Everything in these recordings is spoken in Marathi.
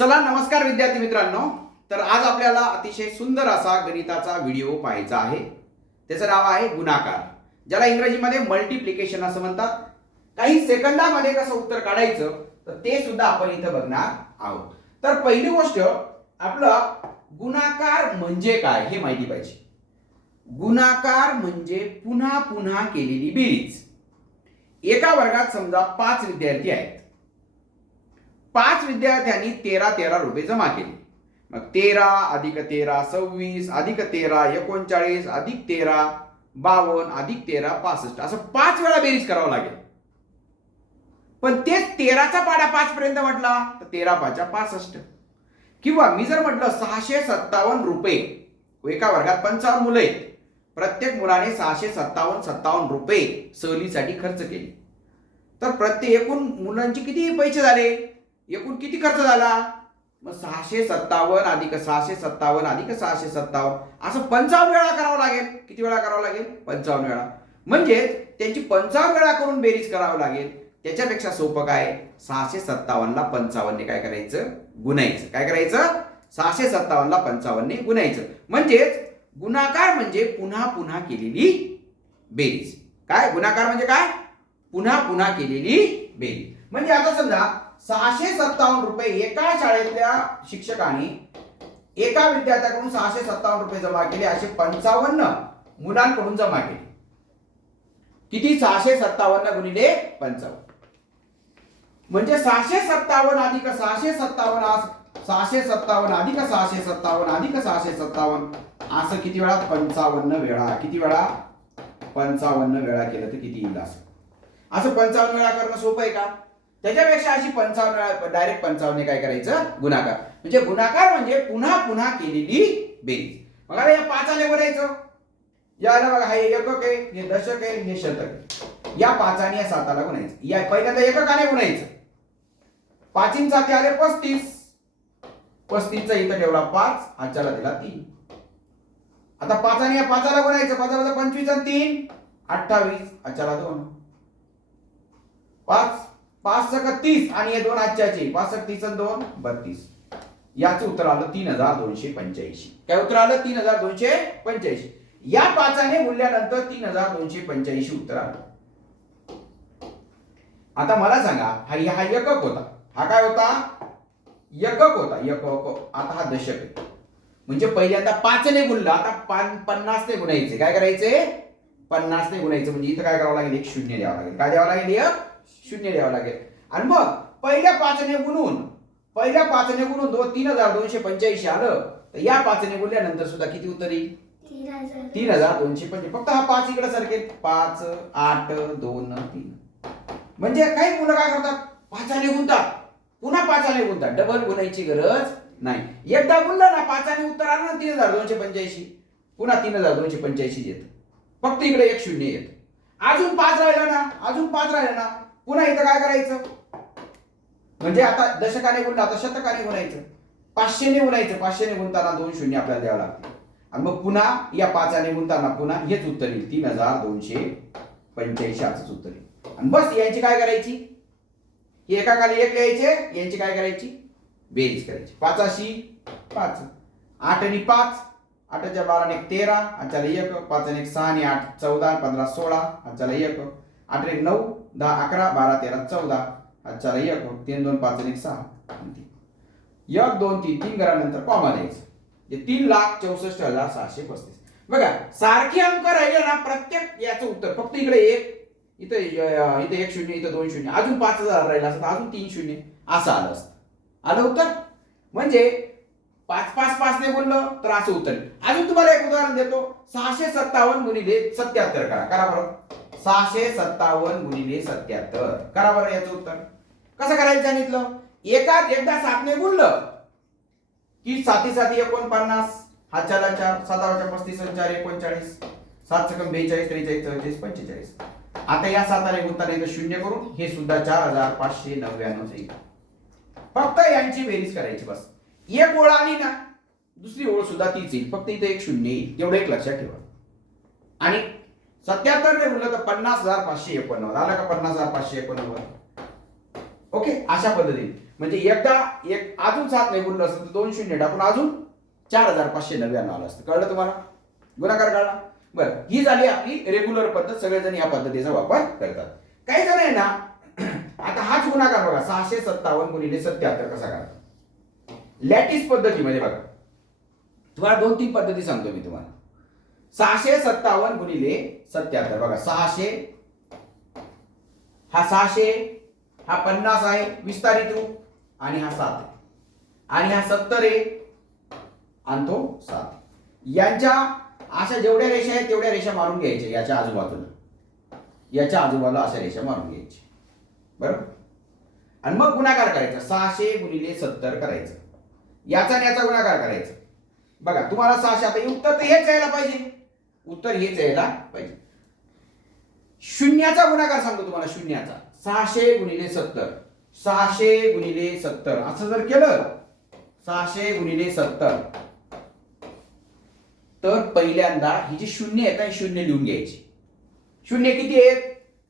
चला नमस्कार विद्यार्थी मित्रांनो. तर आज आपल्याला अतिशय सुंदर असा गणिताचा व्हिडिओ पाहायचा आहे. त्याचं नाव आहे गुणाकार, ज्याला इंग्रजीमध्ये मल्टिप्लिकेशन असं म्हणतात. काही सेकंदामध्ये कसं उत्तर काढायचं तर ते सुद्धा आपण इथं बघणार आहोत. तर पहिली गोष्ट आपलं गुणाकार म्हणजे काय हे माहिती पाहिजे. गुणाकार म्हणजे पुन्हा पुन्हा केलेली बेरीज. एका वर्गात समजा 5 विद्यार्थी आहेत. 5 विद्यार्थ्यांनी 13 रुपये जमा केले. मग 13 अधिक 13 26 अधिक 13 39 अधिक 13 52 अधिक 13 65 असं 5 वेळा बेरीज करावं लागेल. पण तेच 13चा पाढा 5 पर्यंत म्हटला तर 13 5 65. किंवा मी जर म्हटलं 657 रुपये, एका वर्गात 55 मुलं आहेत, प्रत्येक मुलाने 657 रुपये सहलीसाठी खर्च केले, तर प्रत्येक एकूण मुलांचे किती पैसे झाले, एकूण किती खर्च झाला. मग 657 अधिक 657 अधिक 657 असं 55 वेळा करावं लागेल. किती वेळा करावं लागेल? 55 वेळा. म्हणजे त्यांची 55 वेळा करून बेरीज करावं लागेल. त्याच्यापेक्षा सोपं काय, 657 ला 55 ने काय करायचं, गुणायचं. काय करायचं? 657 ला 55 ने गुणायचं. म्हणजेच गुणाकार म्हणजे पुन्हा पुन्हा केलेली बेरीज. काय गुणाकार म्हणजे काय? पुन्हा पुन्हा केलेली बेरीज. म्हणजे आता समजा 657 रुपये एका शाळेतल्या शिक्षकाने एका विद्यार्थ्याकडून 657 रुपये जमा केले, असे 55 मुलांकडून जमा केले. किती? 657 गुणिले 55 म्हणजे 657 अधिक 657 657 अधिक 657 अधिक 657 असं किती वेळा? 55 वेळा. किती वेळा? 55 वेळा केलं तर किती येईल? असं 55 वेळा करणं सोपं आहे का? त्याच्यापेक्षा अशी 55 वेळा डायरेक्ट 55 ने काय करायचं? गुणाकार. म्हणजे गुणाकार म्हणजे पुन्हा पुन्हा केलेली बेरीज. बघा या 5 आले बनायचं. याला बघा, हे एकक आहे, हे दशक आहे, हे शतक आहे. या 5 आणि या 7 ला गुणायचं. या पहिल्यांदा एककाने गुणायचं. 5 इन 7 आले 35. 35 चा इथं ठेवला 5, हाच्याला दिला 3. आता 5 आणि या 5 ला गुणायचं. 5 ला 25 आणि 3 28, हाच्याला 2. 5 5 × 30 आणि हे 2 हाच्याचे 5 × 30 आणि 2 32. याचं उत्तर आलं 3285. काय उत्तर आलं? 3285. या 5 ने गुणल्यानंतर 3285 उत्तर आलं. आता मला सांगा, हा एकक होता. हा काय होता? एकक होता. एकक. आता हा दशक आहे. म्हणजे पहिल्यांदा 5 ने गुणला, आता 50 ने गुणायचे. काय करायचे? 50 ने गुणायचं. म्हणजे इथं काय करावं लागेल? एक शून्य द्यावं लागेल. काय द्यावं लागेल? एक शून्य द्यावं लागेल. आणि मग पहिल्या 5 ने गुणून 3285 आलं, तर या 5 ने गुणल्यानंतर सुद्धा किती उत्तर येईल? 3285. फक्त हा 5 इकडे सरकेल. 5 8 2 3. म्हणजे काही मुलं काय करतात? 5 ने गुणतात, पुन्हा 5 ने गुणतात. डबल गुणायची गरज नाही. एकदा गुणलं ना 5 ने उत्तर आलं ना 3285, पुन्हा 3285 येतं. फक्त इकडे एक शून्य येतं. अजून 5 राहिलं ना, पुन्हा इथं काय करायचं? म्हणजे आता दशकाने गुणलं, आता शतकाने गुणायचं. 500 ने गुणायचं. 500 ने गुणताना 2 शून्य आपल्याला द्यावं लागतं. आणि मग पुन्हा या 5 ने गुणताना पुन्हा हेच उत्तर येईल, 3285 असंच उत्तर येईल. आणि बस यांची काय करायची? एकाखाली एक लिहायचे, यांची काय करायची? बेरीज करायची. 5 5 8 आणि 5 8 च्या 12 ने 13, हाच्याला 1, 5 आणि 6 आणि 8 14, 15 16, हाच्याला 1, 8 आणि 9 10 11 12 13 14, हाच्याला 1, 3 2 5 आणि 6 1 2 3 3 घरानंतर कॉमा द्यायचं. 3,64,635. बघा सारखे अंक राहिले ना प्रत्येक याचं उत्तर. फक्त इकडे एक, इथं एक शून्य, इथं 2 शून्य, अजून 5000 राहिला असतं, अजून 3 शून्य असं आलं असतं. आलं उत्तर. म्हणजे 5 5 5 ने गुणलं तर असं उत्तर. अजून तुम्हाला एक उदाहरण देतो. 657 गुणिले 77 करा बरं. 657 गुणिले 77 करा बरं. याचं उत्तर कसं करायचं सांगितलं. एकदा 7 ने गुणलं की 7 7 49, हाच्याला 4 7 35 4 39, 7 42 42 43 44 45. आता या 7 ने गुणताना इथं शून्य करून हे सुद्धा 4599 येईल. फक्त यांची बेरीज करायची बस. एक ओळ आली ना, दुसरी ओळ सुद्धा तीच येईल. फक्त इथे एक शून्य येईल. एवढं एक लक्षात ठेवा. आणि 77 ने गुणलं तर 50,589 आलं का? 50,589. ओके, अशा पद्धतीने म्हणजे एकदा एक अजून 7 नाही गुणलं असतं तर 2 शून्य टाकून अजून 4599 आलं असतं. कळलं तुम्हाला? गुणाकार कळला? बरं, ही झाली आपली रेग्युलर पद्धत. सगळेजण या पद्धतीचा वापर करतात. काही जण आहे ना, आता हाच गुणाकार बघा 657 गुणिले 77 कसा करतात लॅटिस पद्धतीमध्ये. बघा तुम्हाला 2-3 पद्धती सांगतो मी तुम्हाला. 657 गुणिले 77 बघा 600, हा 600, हा 50 आहे विस्तारित रूप, आणि हा 7 आहे, आणि हा 70 आहे आणि तो 7. यांच्या अशा जेवढ्या रेषा आहेत तेवढ्या रेषा मारून घ्यायच्या याच्या आजूबाजूला, याच्या आजूबाजूला अशा रेषा मारून घ्यायची. बरोबर, आणि मग गुणाकार करायचा 600 गुणिले 70 करायचं, याचा आणि याचा गुणाकार करायचा. बघा तुम्हाला 600, आता उत्तर तर हेच यायला पाहिजे, उत्तर हेच यायला पाहिजे. शून्याचा गुणाकार सांगतो तुम्हाला, शून्याचा 600 गुणिले 70, 600 गुणिले 70 असं जर केलं 600 गुणिले 70, तर पहिल्यांदा ही जी शून्य आहेत ना शून्य लिहून घ्यायची. शून्य किती आहेत?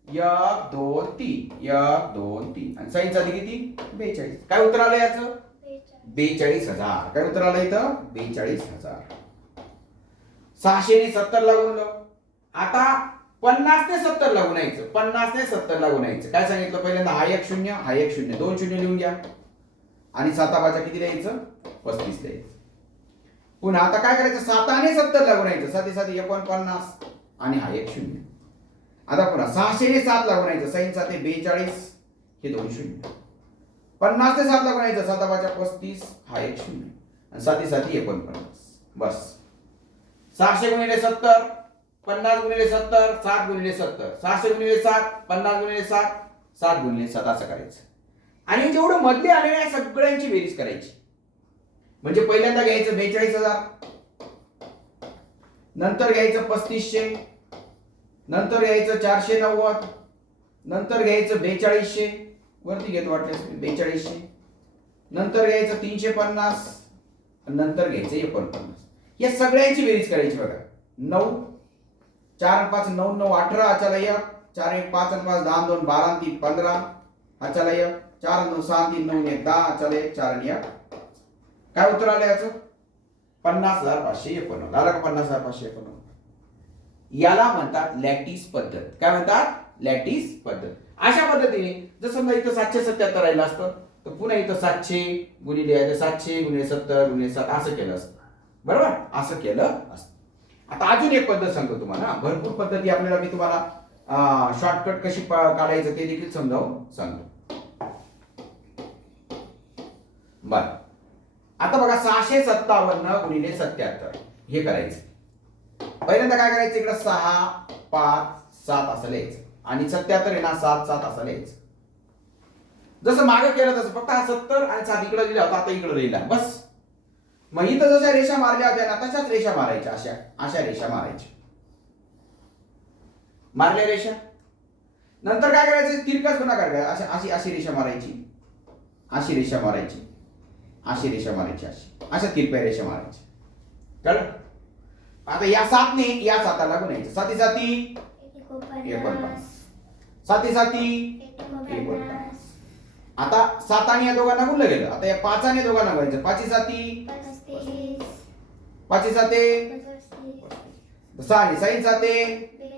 1 2 3, 1 2 3, आणि साईन साठी किती? 42. काय उत्तर आलं याचं? 42,000. काय उत्तर आलं इथं? 42,000. 600 ने 70 ला गुणलं. आता 50 ने 70 ला गुणायचं, 50 ने 70 ला गुणायचं. काय सांगितलं पहिल्यांदा? हा एक शून्य, हा एक शून्य, 2 शून्य लिहून घ्या, आणि 7 किती द्यायचं? 35 द्यायचं. पुन्हा आता काय करायचं? 7 ने 70 ला गुणायचं, 7 7 49, आणि हा एक शून्य. आता पुन्हा 600 ने 7 ला गुणायचं, साईन 7 42, हे 2 शून्य. 50 ने 7 ला गुणायचं, 7 35, हा एक शून्य, आणि 7 7 49. बस 600 गुणिले 70, 50 गुणिले 70, 7 गुणिले 70, 600 गुणिले 7, 50 गुणिले 7, 7 गुणिले 7 असं करायचं. आणि जेवढं मधले आलेल्या सगळ्यांची बेरीज करायची. म्हणजे पहिल्यांदा घ्यायचं 42,000, नंतर घ्यायचं 3500, नंतर घ्यायचं 490, नंतर घ्यायचं 4200, वरती घेतो वाटल्यास 4200, नंतर घ्यायचं 350, नंतर घ्यायचं 49. या सगळ्यांची बेरीज करायची. बघा 9, 4 5 9 9 18, चला 1, 4 1 5 5 10 2 12 3 15, हा चला 1, 4 9 6 3 9 1 10, चला 1 4 1. काय उत्तर आलं याचं? 50,551. आलं का 50,551? याला म्हणतात लॅटिस पद्धत. काय म्हणतात? लॅटिस पद्धत. अशा पद्धतीने जर समजा इथं 777 राहिलं असतं तर पुन्हा इथं 700 गुणिले 700 गुणिले 70 गुणिले 7 असं केलं असतं. बरोबर, असं केलं असतं. आता अजून एक पद्धत सांगतो तुम्हाला. भरपूर पद्धती आपल्याला, मी तुम्हाला शॉर्टकट कशी काढायचं ते देखील समजावून सांगतो. बर, आता बघा 657 गुणिले 77 हे करायचं. पहिल्यांदा काय करायचं? इकडे 6 5 7 असं लिहायचं, आणि 77 आहे ना 7 7 असं लिहायचं. जसं मागे केलं तसं, फक्त हा 70 आणि 7 इकडे लिहिला होता, आता इकडे लिहिला बस. मग इथं जशा रेषा मारल्या होत्या ना तशाच रेषा मारायच्या, अशा अशा रेषा मारायच्या. मारल्या रेषा नंतर काय करायचं? तिरकाच गुणाकार करायचा. अशा अशी अशी रेषा मारायची, अशी रेषा मारायची, अशी रेषा मारायची, अशा तिरप्या रेषा मारायची. कळलं? आता या 7 ने या 7 ला गुणायचं. 7 7 49, 7 7 49. आता 7 आणि या दोघांना गुणलं गेलं. आता या 5 ने दोघांना गुणायचं. 5 7 5 7 6 साईन 7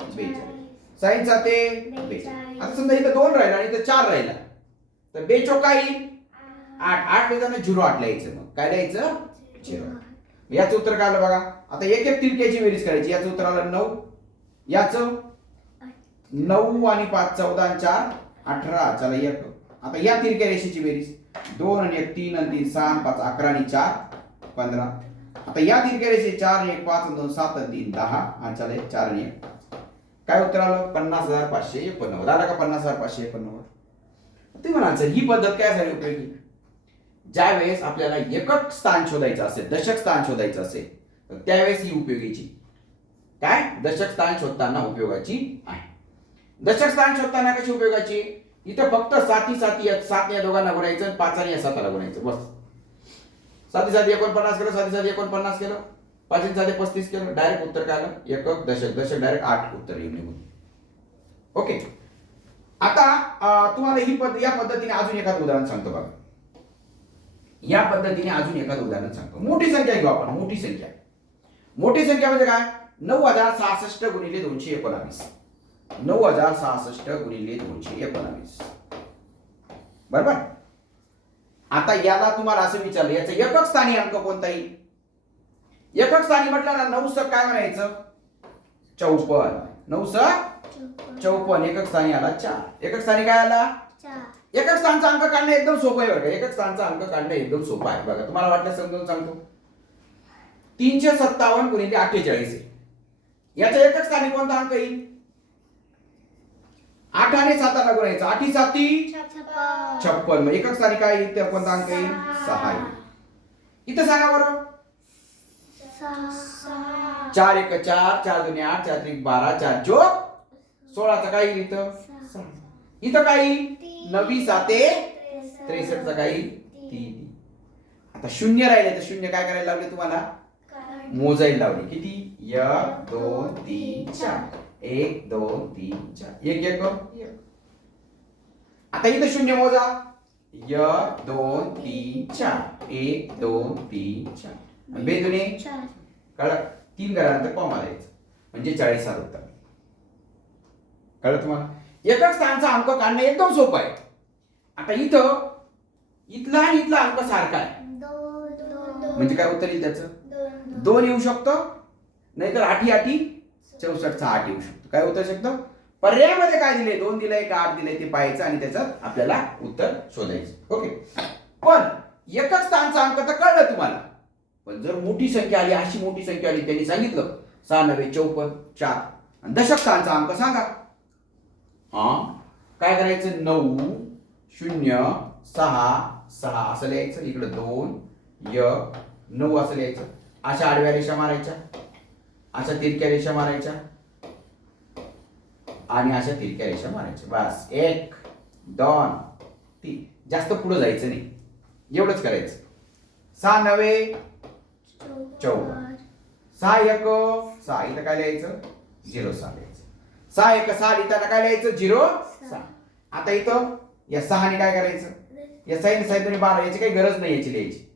42, साईन 7 42. आता समजा इथं 2 राहिला आणि इथं 4 राहिला, तर 2 चौका येईल 8, 8 लिहिताना 0 लिहायचं. मग काय लिहायचं? 0. याचं उत्तर काय आलं बघा. आता एक एक तिरक्याची बेरीज करायची. याचं उत्तर आलं 9, याचं 9 आणि 5 14 आणि 4 18, चला 1. आता या तिरक्या रेषेची बेरीज 2 आणि 1 3 आणि 3 6 5 11 आणि 4 15. आता या तिरक्या रेषेची 4 आणि 1 5 आणि 2 7 आणि 3 10, हा चला 4 आणि 1. काय उत्तर आलं? 50,551. आला का 50,551? तुम्ही म्हणाल ही पद्धत काय झाली उपयोगी? ज्या वेळेस आपल्याला एकक स्थान शोधायचं असेल, दशक स्थान शोधायचं असेल, तर त्यावेळेस ही उपयोगीची. काय? दशक स्थान शोधताना उपयोगाची आहे. दशक स्थान शोधताना कशी उपयोगाची? इथं फक्त 7 7 7 या दोघांना गुणायचं, 5 आणि 7 ला गुणायचं बस. 7 7 49 केलं, 7 7 49 केलं, 5 7 35 केलं, डायरेक्ट उत्तर काय आलं? एकक दशक, दशक डायरेक्ट 8 उत्तर येईल निघून. ओके. आता तुम्हाला या पद्धतीने अजून एखादं उदाहरण सांगतो बघा. या पद्धतीने अजून एखादं उदाहरण सांगतो. मोठी संख्या घेऊ आपण. मोठी संख्या म्हणजे काय? 9066 गुणिले 219. 9066 गुणिले 219. बरोबर. आता याला तुम्हाला असं विचारलं, याचं एकक स्थानी अंक कोणता येईल? एकक स्थानी म्हटलं ना, 9 स काय म्हणायचं? 54. 9 स 54. एकक स्थानी आला 4. एकक स्थानी काय आला? 4. एकक स्थानचा अंक काढणं एकदम सोपं आहे बघा. एकक स्थानचा अंक काढणं एकदम सोपं आहे बघा. तुम्हाला वाटलं समजून सांगतो. 357 गुणिले 48 आहे. याचा एकक स्थानी कोणता अंक येईल? 8 आणि 7 ला गुणायचं. 8 7 56. मग एकक स्थानी काय येईल? ते कोणता अंक येईल? 6 येईल. इथं सांगा बरं. 4 1 4, 4 2 8, 4 3 12, 4 जोग 16 चा काय येईल इथं? 6. इथं काय येईल? 9 7 63 चा काय येईल? 3. आता शून्य राहिले तर शून्य काय करायला लावले तुम्हाला? मोजायला लावले. किती? 1 2 3 4. 1 2 3 4. 1 1 1. आता इथं शून्य मोजा. 1 2 3 4. 1 2 3 4. बेदुने कळलं? 3 घरानंतर कॉमा द्यायचं म्हणजे 40 आलं उत्तर. कळलं तुम्हाला? एकक स्थानचा अंक काढणं एकदम सोपं आहे. आता इथं इथला आणि इथला अंक सारखा आहे म्हणजे काय उत्तर येईल त्याचं? 2 येऊ शकतं, नाहीतर 8 8 64 चा 8 येऊ शकतो. काय उत्तर शकतं? पर्यायामध्ये काय दिले? 2 दिलंय का 8 दिलंय ते पाहायचं आणि त्याचं आपल्याला उत्तर शोधायचं. ओके. पण एकक स्थानचा अंक तर कळलं तुम्हाला. पण जर मोठी संख्या आली, अशी मोठी संख्या आली, त्यांनी सांगितलं 6 9 54 4 आणि दशक स्थानचा अंक सांगा. काय करायचं? 9 0 6 6 असं लिहायचं. इकडे 2 1 9 असं लिहायचं. अशा आडव्या रेषा मारायच्या, अशा तिरक्या रेषा मारायच्या आणि अशा तिरक्या रेषा मारायच्या. बस. 1 2 3. जास्त पुढे जायचं नाही, एवढंच करायचं. 6 9 14. 6 1 6. इथं काय लिहायचं? 0 6 लिहायचं. 6 1 6 लिहिताना काय लिहायचं? 0 6. आता इथं या 6 ने काय करायचं? या 6 ने 6 12. याची काही गरज नाही याची लिहायची.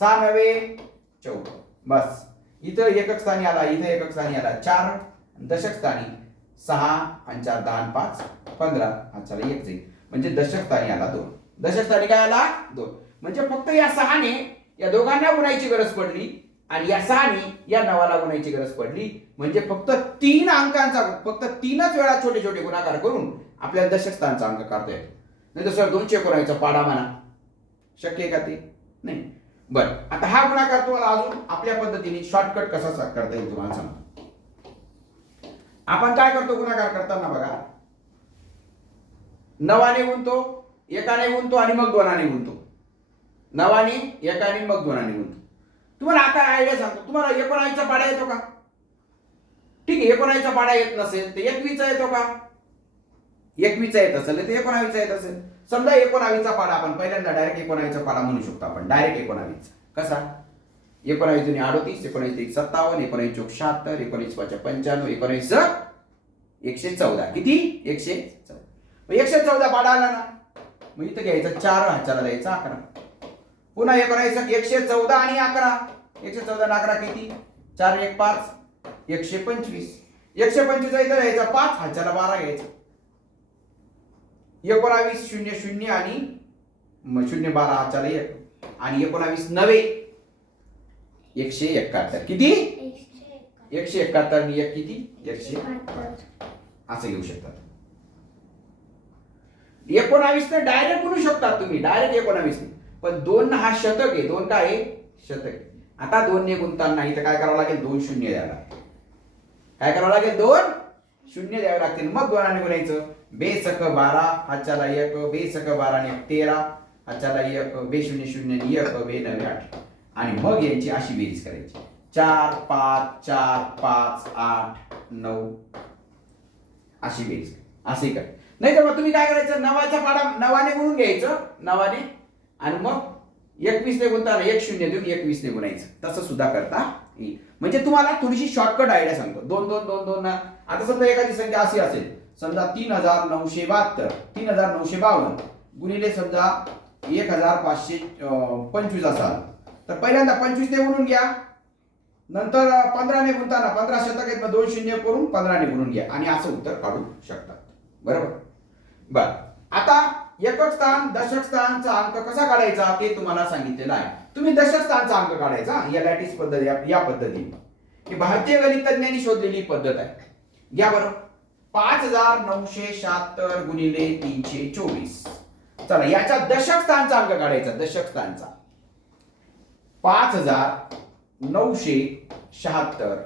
6 9 14. बस. इथं एकक स्थानी आला, इथं एकक स्थानी आला 4. दशक स्थानी 6 आणि 4 10 आणि 5 15. अच्छा 1 जाईल म्हणजे दशक स्थानी आला 2. दशक स्थानी काय आला? 2. म्हणजे फक्त या 6 ने या दोघांना गुणायची गरज पडली आणि या 6 ने या 9 ला गुणायची गरज पडली. म्हणजे फक्त 3 अंकांचा, फक्त 3च वेळा छोटे छोटे गुणाकार करून आपल्याला दशक स्थानचा अंक काढता येतो. नाही तर सर 219 पाडा म्हणा, शक्य आहे का ते? नाही. बरं. आता हा गुणाकार तुम्हाला अजून आपल्या पद्धतीने शॉर्टकट कसा करता येईल तुम्हाला सांगतो. आपण काय करतो गुणाकार करताना बघा, 9 गुणतो, 1 गुणतो आणि मग 2 गुणतो. 9 1 मग 2 गुणतो. तुम्हाला आता आयडिया सांगतो. तुम्हाला 19 चा पाडा येतो का? ठीक आहे. 19 चा पाडा येत नसेल तर 21 चा येतो का? 21 चा येत असेल तर 19 चा येत असेल. समजा 19 चा पाडा आपण पहिल्यांदा डायरेक्ट 19 चा पाडा म्हणू शकतो आपण. डायरेक्ट 19 कसा? 19 दुनी 38, 19 1 57, 19 चौक 76, 19 5 95, 19 114. किती? 114. मग 114 पाडा आला ना, मग इथं घ्यायचं 4 हाताला द्यायचा 11. पुन्हा 19 114 आणि 11. 114 आणि 11 किती? 4 1 5 125. 125 इथं घ्यायचा 5 हाताला 12 घ्यायचा. 19 0 0 आणि 0 12 हाताला 1 आणि 19 9 171. किती? 171 आणि 1 किती? 171. असं घेऊ शकतात. 19 ने डायरेक्ट म्हणू शकतात तुम्ही, डायरेक्ट 19 ने. पण 2 हा शतक आहे. 2 काय आहे? शतक आहे. आता 2 ने गुणताना इथं काय करावं लागेल? 2 शून्य द्यावं लागेल. काय करावं लागेल? 2 शून्य द्यावं लागतील. मग 2 ने गुणायचं. बेसक 12 हाताला 1, बेसक 12 आणि 13 हाताला 1, बे 0 0 आणि 1, बे 9 8 आणि मग यांची अशी बेरीज करायची. 4 5 4 5 8 9 अशी बेरीज. असे काय नाही तर मग तुम्ही काय करायचं? 9 चा पाडा 9 ने गुणून घ्यायचं. 9 ने आणि मग 21 ने गुणताना 1 0 देऊन 21 ने गुणायचं. तसं सुद्धा करता येईल. म्हणजे तुम्हाला थोडीशी शॉर्टकट आयडिया सांगतो. 2 2 2 2 ना. आता समजा एखादी संख्या अशी असेल, समजा 3972 3952 गुणिले समजा 1525 असाल तर पहिल्यांदा 25 ने गुणून घ्या, नंतर 15 ने गुणताना 15 शतक आहेत मग 2 शून्य करून 15 ने गुणून घ्या आणि असं उत्तर काढू शकतात. बरोबर. बर, आता एकक स्थान दशक स्थानचा अंक कसा काढायचा ते तुम्हाला सांगितलेलं आहे. तुम्ही दशक स्थानचा अंक काढायचा या लॅटिस पद्धती, या पद्धतीने ही भारतीय गणितज्ञांनी शोधलेली पद्धत आहे. घ्या बरं, 5976 गुणिले 324. चला याच्या दशक स्थानचा अंक काढायचा. दशक स्थानचा 5976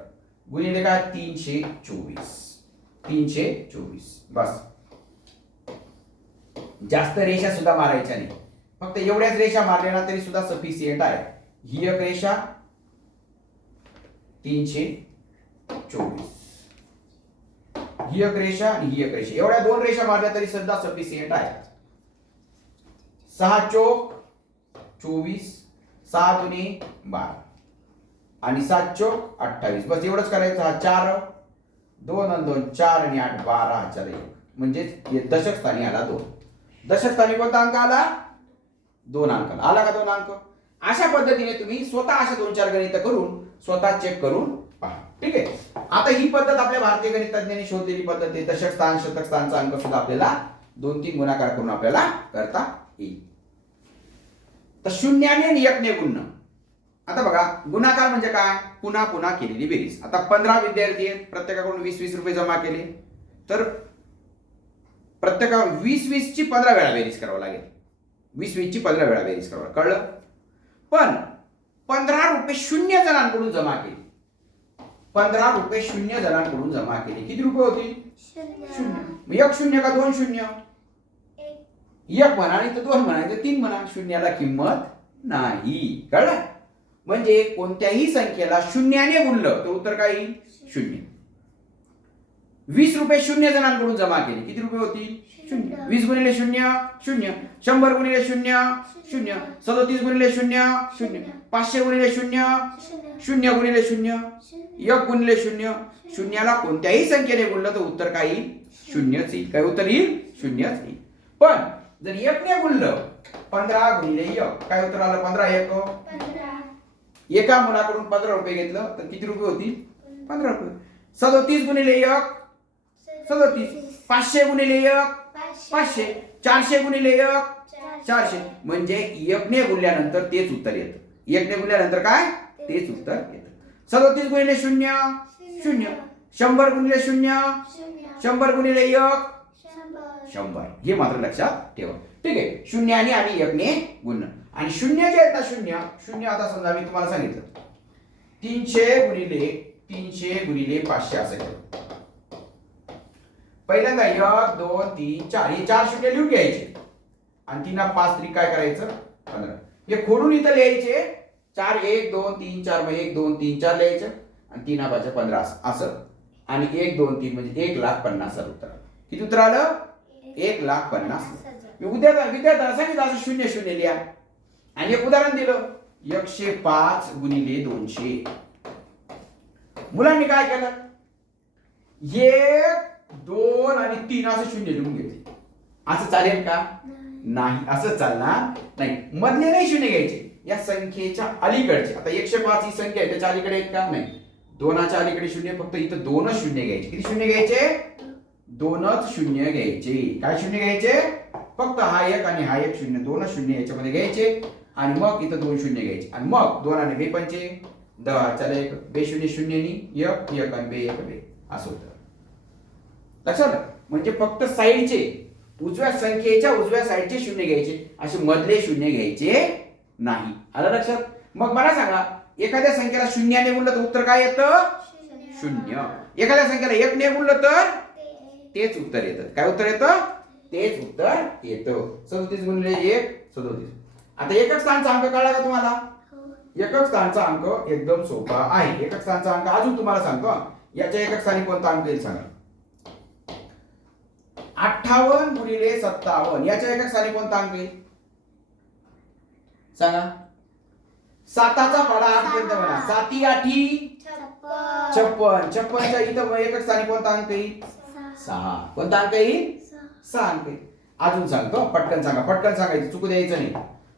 गुणिले काय 324. बस, जास्त रेषा सुद्धा मारायच्या नाही, फक्त एवढ्याच रेषा मारल्या ना तरी सुद्धा सफिशियंट आहे. ही एक रेषा 324, ही एक रेषा आणि ही एक रेषा, एवढ्या दोन रेषा मारल्या तरी सुद्धा सफिशियंट आहे. 6 चोक 24, 6 दुनी 12 आणि 7 चोक 28. बस एवढंच करायचं. हा 4, 2 आणि 2 4 आणि 8 12 हा 4 म्हणजेच दशक स्थानी आला 2. दशक स्थानी कोणता अंक आला? 2 अंक आला का? 2 अंक. अशा पद्धतीने तुम्ही स्वतः अशा 2-4 गणित करून स्वतः चेक करून पहा. ठीक आहे. आता ही पद्धत आपल्या भारतीय गणितज्ञांनी शोधलेली पद्धत आहे. दशक स्थान शतक स्थानचा अंक सुद्धा आपल्याला 2-3 गुणाकार करून आपल्याला करता येईल. तर शून्याने आणि एकने गुणणं. आता बघा, गुणाकार म्हणजे काय? पुन्हा पुन्हा केलेली बेरीज. आता 15 विद्यार्थी आहेत, प्रत्येकाकडून 20-20 रुपये जमा केले तर प्रत्येकावर 20-20 ची 15 वेळा बेरीज करावं लागेल. 20-20 ची 15 वेळा बेरीज करावं. कळलं? पण 15 रुपये 0 जणांकडून जमा केले. 15 रुपये 0 जणांकडून जमा केले. किती रुपये होतील? 0. एक शून्य का 2 शून्य? एक म्हणा आणि 2 म्हणा 3 म्हणा, शून्याला किंमत नाही. कळलं? म्हणजे कोणत्याही संख्येला शून्याने गुणलं तर उत्तर काय येईल? 0. 20 रुपये 0 जणांकडून जमा केले. किती रुपये होतील? 0. 20 गुणिले 0 0. 100 गुणिले 0 0. 37 गुणिले 0 0. 500 गुणिले 0 0 गुणिले 0 1 गुणिले 0. शून्याला कोणत्याही संख्येने गुणलं तर उत्तर काय येईल? 0च येईल. काय उत्तर येईल? 0च येईल. पण जर 1 ने गुणलं 15 गुणिले 1 काय उत्तर आलं? 15 1 15. एका मुलाकडून 15 रुपये घेतलं तर किती रुपये होतील? 15 रुपये. 37 गुणिले 1 37. 500 गुणिले 1 500. 400 गुणिले 1 400. म्हणजे 1 ने गुणल्यानंतर तेच उत्तर येतं. 1 ने गुणल्यानंतर काय? तेच उत्तर येतं. 37 गुणिले 0 0. 100 गुणिले 0 100 गुणिले 1 100. हे मात्र लक्षात ठेवा. ठीक आहे. शून्याने आणि 1 ने गुणणं. आणि शून्य जे आहेत ना, शून्य आता समजा मी तुम्हाला सांगितलं 300 गुणिले 500 असं केलं. पहिल्यांदा 1 2 3 4 हे 4 शून्य लिहून घ्यायचे आणि 3 5 3 काय करायचं? 15. हे खोडून इथं लिहायचे. 4 1 2 3 4 मग 1 2 3 4 लिहायचं आणि 3 5 15 असं आणि 1 2 3 म्हणजे 1,50,000 उत्तर. किती उत्तर आलं? 1,50,000. मी विद्यार्थ्यांना सांगितलं असं 0 0 लिहा आणि एक उदाहरण दिलं 105 गुणिले 200. मुलांनी काय केलं? 1 2 आणि 3 असं 0 लिहून घेतले. असं चालेल का? नाही, असं चालणार नाही. मधले नाही 0 घ्यायचे, या संख्येच्या अलीकडचे. आता 105 ही संख्या आहे त्याच्या अलीकडे आहेत का? नाही. 2च्या अलीकडे 0, फक्त इथं 2च 0 घ्यायचे. किती 0 घ्यायचे? 2च 0 घ्यायचे. काय 0 घ्यायचे? फक्त हा 1 आणि हा 1 0, 2च 0 याच्यामध्ये घ्यायचे आणि मग इथं 2 0 घ्यायचे आणि मग 2 आणि 2 पंचे 10. चला 1 2 0 0 नी 1 1 आणि 2 1 2 असं होतं. लक्षात? म्हणजे फक्त साईडचे उजव्या संख्येच्या उजव्या साईडचे 0 घ्यायचे, असे मधले 0 घ्यायचे नाही. आलं लक्षात? मग मला सांगा, एखाद्या संख्येला 0 ने गुणलं तर उत्तर काय येतं? 0. एखाद्या संख्येला 1 ने गुणलं तर तेच उत्तर येतं. काय उत्तर येतं? तेच उत्तर येतं. 37 गुणिले 1 37. आता एकक स्थानचा अंक कळला का तुम्हाला? एकक स्थानचा अंक एकदम सोपा आहे. एकक स्थानचा अंक अजून तुम्हाला सांगतो. याच्या एकक स्थानी कोणता अंक येईल सांगा? 58 गुणिले 57 याच्या एकक स्थानी कोणता अंक येईल सांगा? 7चा पाडा 8 पर्यंत म्हणा. 7 8 56. 56च्या इथं एकक स्थानी कोणता अंक येईल? 6. कोणता अंक येईल? 6 अंक येईल. अजून सांगतो, पटकन सांगा, पटकन सांगायचं, चुकू द्यायचं नाही.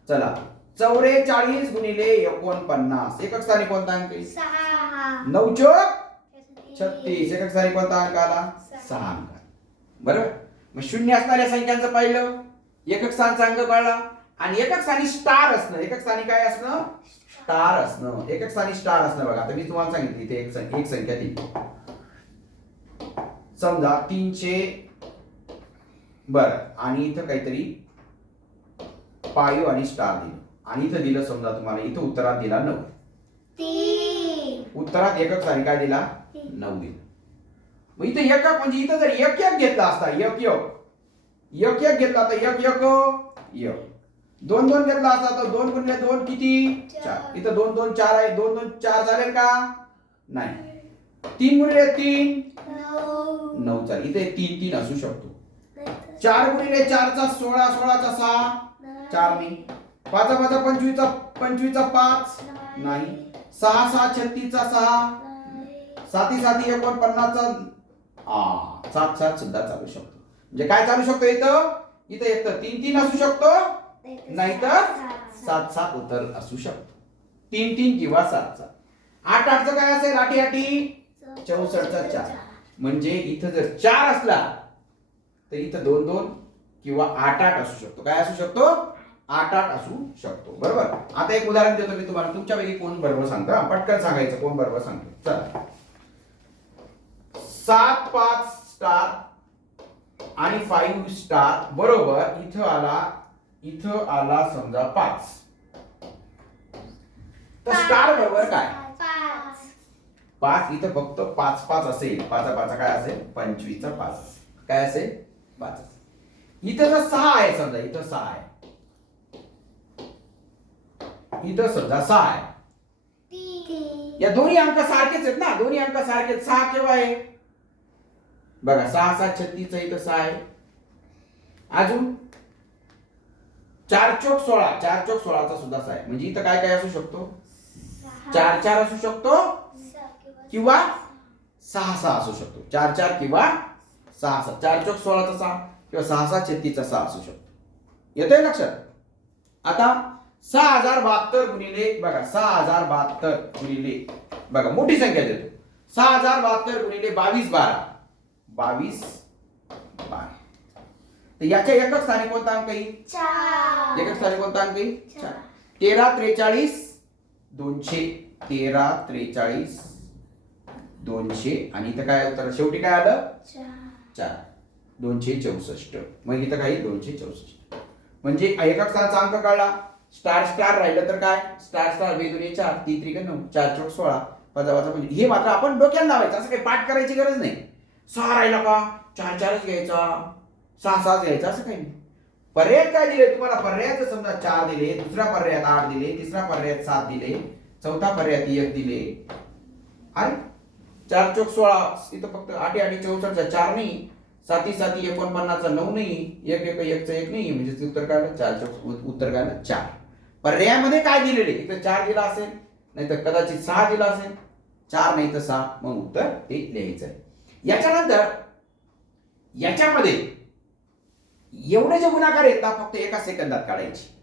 चला, 44 गुणिले 49 एकक स्थानी कोणता अंक आहे? 6. 9 चोक 36 एकक स्थानी कोणता अंक आला? 6 अंक. बरोबर. मग शून्य असणाऱ्या संख्यांचं पाहिलं, एकक स्थानचा अंक कळला, आणि एकक स्थानी स्टार असणं. एकक स्थानी काय असणं? स्टार असणं. एकक स्थानी स्टार असणं. बघा आता मी तुम्हाला सांगितलं इथे एक संख्या दिली, समजा 300, बरं, आणि इथं काहीतरी पायू आणि स्टार दिलं, आणि इथं दिलं समजा तुम्हाला, इथं उत्तरात दिला 9. 3. उत्तरात एकक स्थानी काय दिला? 9 दिला. मग इथं एकक म्हणजे इथं जर एक एक घेतला असता, एक एक घेतला तर एक 2 2 घेतला असता तर 2 गुणिले 2 किती? 4. इथं 2 2 4 आहे, 2 2 4 झाले का? नाही. 3 गुणिले 3 9 चालेल. इथे 3 3 असू शकतो. 4 गुणिले 4 चा 16, 16 चा 6 4 नाही. 5 5 25 चा 25 चा 5 नाही. 6 6 36 चा 6 7 7 49 चा 7 7 सुद्धा चालू शकतो. म्हणजे काय चालू शकतो इथं? इथं एक तर 3 3 असू शकतो, नाहीतर 7 7 उत्तर असू शकतो. 3 3 किंवा 7 7. 8 8 चं काय असेल? 8 8 64 चा 4. म्हणजे इथं जर 4 असला तर इथं 2 2 किंवा 8 8 असू शकतो. काय असू शकतो? 8 8 असू शकतो. बरोबर. आता एक उदाहरण देतो मी तुम्हाला, तुमच्यापैकी कोण बरोबर सांगतं? पटकन सांगायचं कोण बरोबर सांगतो. चला, 7 5 स्टार आणि 5 स्टार बरोबर इथं आला समजा 5. तर स्टार बरोबर काय? 5. इथं फक्त 5 5 असेल. 5 5 काय असेल? 25 चा 5 काय असेल? 5. इथं जर 6 आहे समजा, इथं 6 आहे, इथं समजा 6 आहे. या दोन्ही अंक सारखेच आहेत ना, दोन्ही अंक सारखेच. 6 केव्हा आहे? बघा, 6 7 36 इथं 6 आहे. अजून 4 चोक 16, 4 चोक 16 चा सुद्धा 6 आहे. म्हणजे इथं काय काय असू शकतो? 4 4 असू शकतो किंवा 6 6 असू शकतो. 4 4 किंवा 6 6. 4 चोक 16 चा 6 किंवा 6 6 36 चा 6 असू शकतो. येतंय लक्षात? आता 6072 गुणिले, बघा 6072 गुणिले, बघा मोठी संख्या देतो, 6072 गुणिले 22 12 22 12. तर याच्या एकक स्थानी कोणता अंक येईल? 4. एकक स्थानी कोणता अंक येईल? 4. 13 43 200. 13 43 200. आणि इथं काय उत्तर शेवटी काय आलं? 4 264. मग इथं काही 264. म्हणजे एकक स्थानाचा अंक कळला. स्टार स्टार राहिलं तर काय? स्टार स्टार 2 2 4 3 3 9 4 चोक 16 5 5 म्हणजे हे मात्र आपण डोक्याला लावायचं, असं काही पाठ करायची गरज नाही. 6 राहिला का 4 4च घ्यायचा, 6 6 घ्यायचा, असं काही नाही. पर्याय काय दिले तुम्हाला? पर्यायाचं समजा 4 दिले, दुसऱ्या पर्यायात 8 दिले, तिसऱ्या पर्यायात 7 दिले, चौथा पर्यायात 1 दिले. अरे 4 चोक 16 इथं फक्त 8 8 64 चा 4 नाही, 7 7 49 चा 9 नाही, 1 1 1 चा 1 नाही, म्हणजे उत्तर काय आलं? 4 चोक उत्तर काय आलं? 4. पर्यायामध्ये काय दिलेले? इथं 4 दिला असेल, नाही तर कदाचित 6 दिला असेल. 4 नाही तर 6, मग उत्तर ते लिहायचं आहे. याच्यानंतर याच्यामध्ये एवढे जे गुणाकार आहेत ना, फक्त एका सेकंदात काढायचे.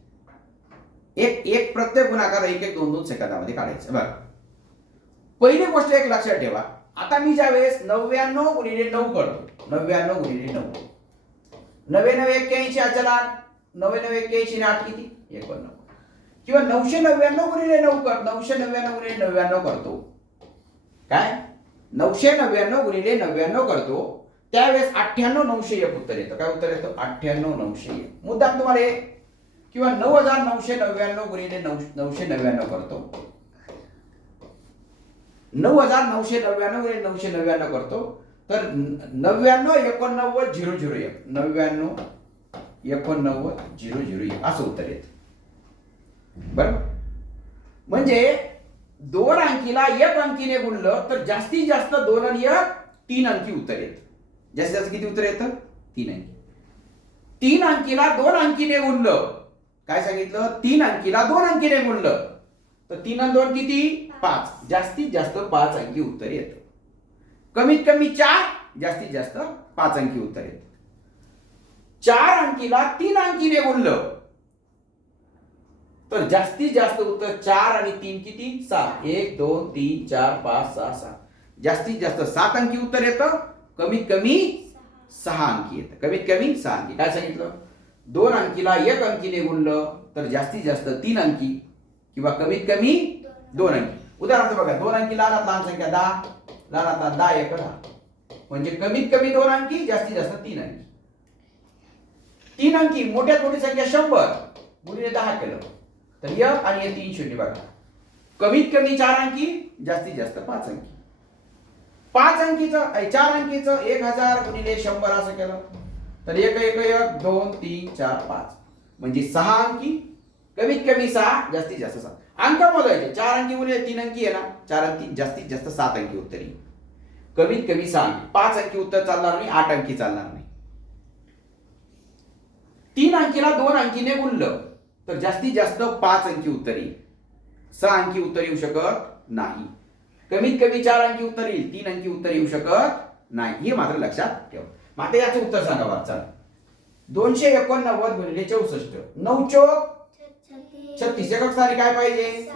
एक एक प्रत्येक गुणाकार 1 1 2 2 सेकंदामध्ये काढायचं. बघा, पहिली गोष्ट एक लक्षात ठेवा. आता मी ज्या वेळेस 99 गुणिले 9 करतो, 99 गुणिले 9, 99 81 अचलाट, 99 81 ने 8 किती? 89. किंवा 999 गुणिले 9 कर, 999 गुणिले 99 करतो. काय? 999 गुणिले 99 करतो, त्यावेळेस 98 901 उत्तर येतं. काय उत्तर येतं? 98 901. मुद्दाम तुम्हाला हे. किंवा 9999 गुणिले 999 करतो, 9999 गुणिले 999 करतो, तर 99 89 001, 99 89 001 असं उत्तर येतं. बरोबर. म्हणजे 2 अंकीला 1 अंकीने गुणलं तर जास्तीत जास्त 2 आणि 1 3 अंकी उत्तर येतं. जास्तीत जास्त किती उत्तर येतं? 3 अंकी. 3 अंकीला 2 अंकीने गुणलं, काय सांगितलं? 3 अंकीला 2 अंकीने गुणलं तर 3 आणि 2 किती? 5. जास्तीत जास्त 5 अंकी उत्तर येतं. कमीत कमी 4, जास्तीत जास्त 5 अंकी उत्तर येतं. 4 अंकीला 3 अंकीने गुणलं तर जास्तीत जास्त उत्तर 4 आणि 3 किती 7. 1 2 3 4 5 6 7. जास्तीत जास्त 7 अंकी उत्तर येतं. कमीत कमी 6 अंकी येतं. कमीत कमी 6 अंकी. काय सांगितलं? 2 अंकीला 1 अंकीने गुणलं तर जास्तीत जास्त 3 अंकी किंवा कमीत कमी 2 अंकी. उदाहरणार्थ बघा, 2 अंकी लहानात लहान संख्या 10, लहानात 10 1 10. म्हणजे कमीत कमी 2 अंकी, जास्तीत जास्त 3 अंकी. 3 अंकी मोठ्यात मोठी संख्या 100 गुणिले 10 केलं तर 1 आणि 3 शून्य बघा. कमीत कमी 4 अंकी, जास्तीत जास्त 5 अंकी. 5 अंकीचं 4 अंकीचं 1000 गुणिले 100 असं केलं तर 1 1 1 2 3 4 5 म्हणजे 6 अंकी, कमीत कमी 6, जास्तीत जास्त 7. अंक मोजायचे. 4 अंकी गुणिले 3 अंकी आहे ना, 4 अंकी जास्तीत जास्त 7 अंकी उत्तर येईल. कमीत कमी 6 अंकी. 5 अंकी उत्तर चालणार नाही, 8 अंकी चालणार नाही. 3 अंकीला 2 अंकीने गुणलं तर जास्तीत जास्त 5 अंकी उत्तर येईल. 6 अंकी उत्तर येऊ शकत नाही. कमीत कमी 4 अंकी उत्तर येईल, 3 अंकी उत्तर येऊ शकत नाही. हे मात्र लक्षात ठेव. मग आता याचं उत्तर सांगा बरं. चला, 289 गुणिले 64. 9 चोक 36. एकक स्थानी काय पाहिजे?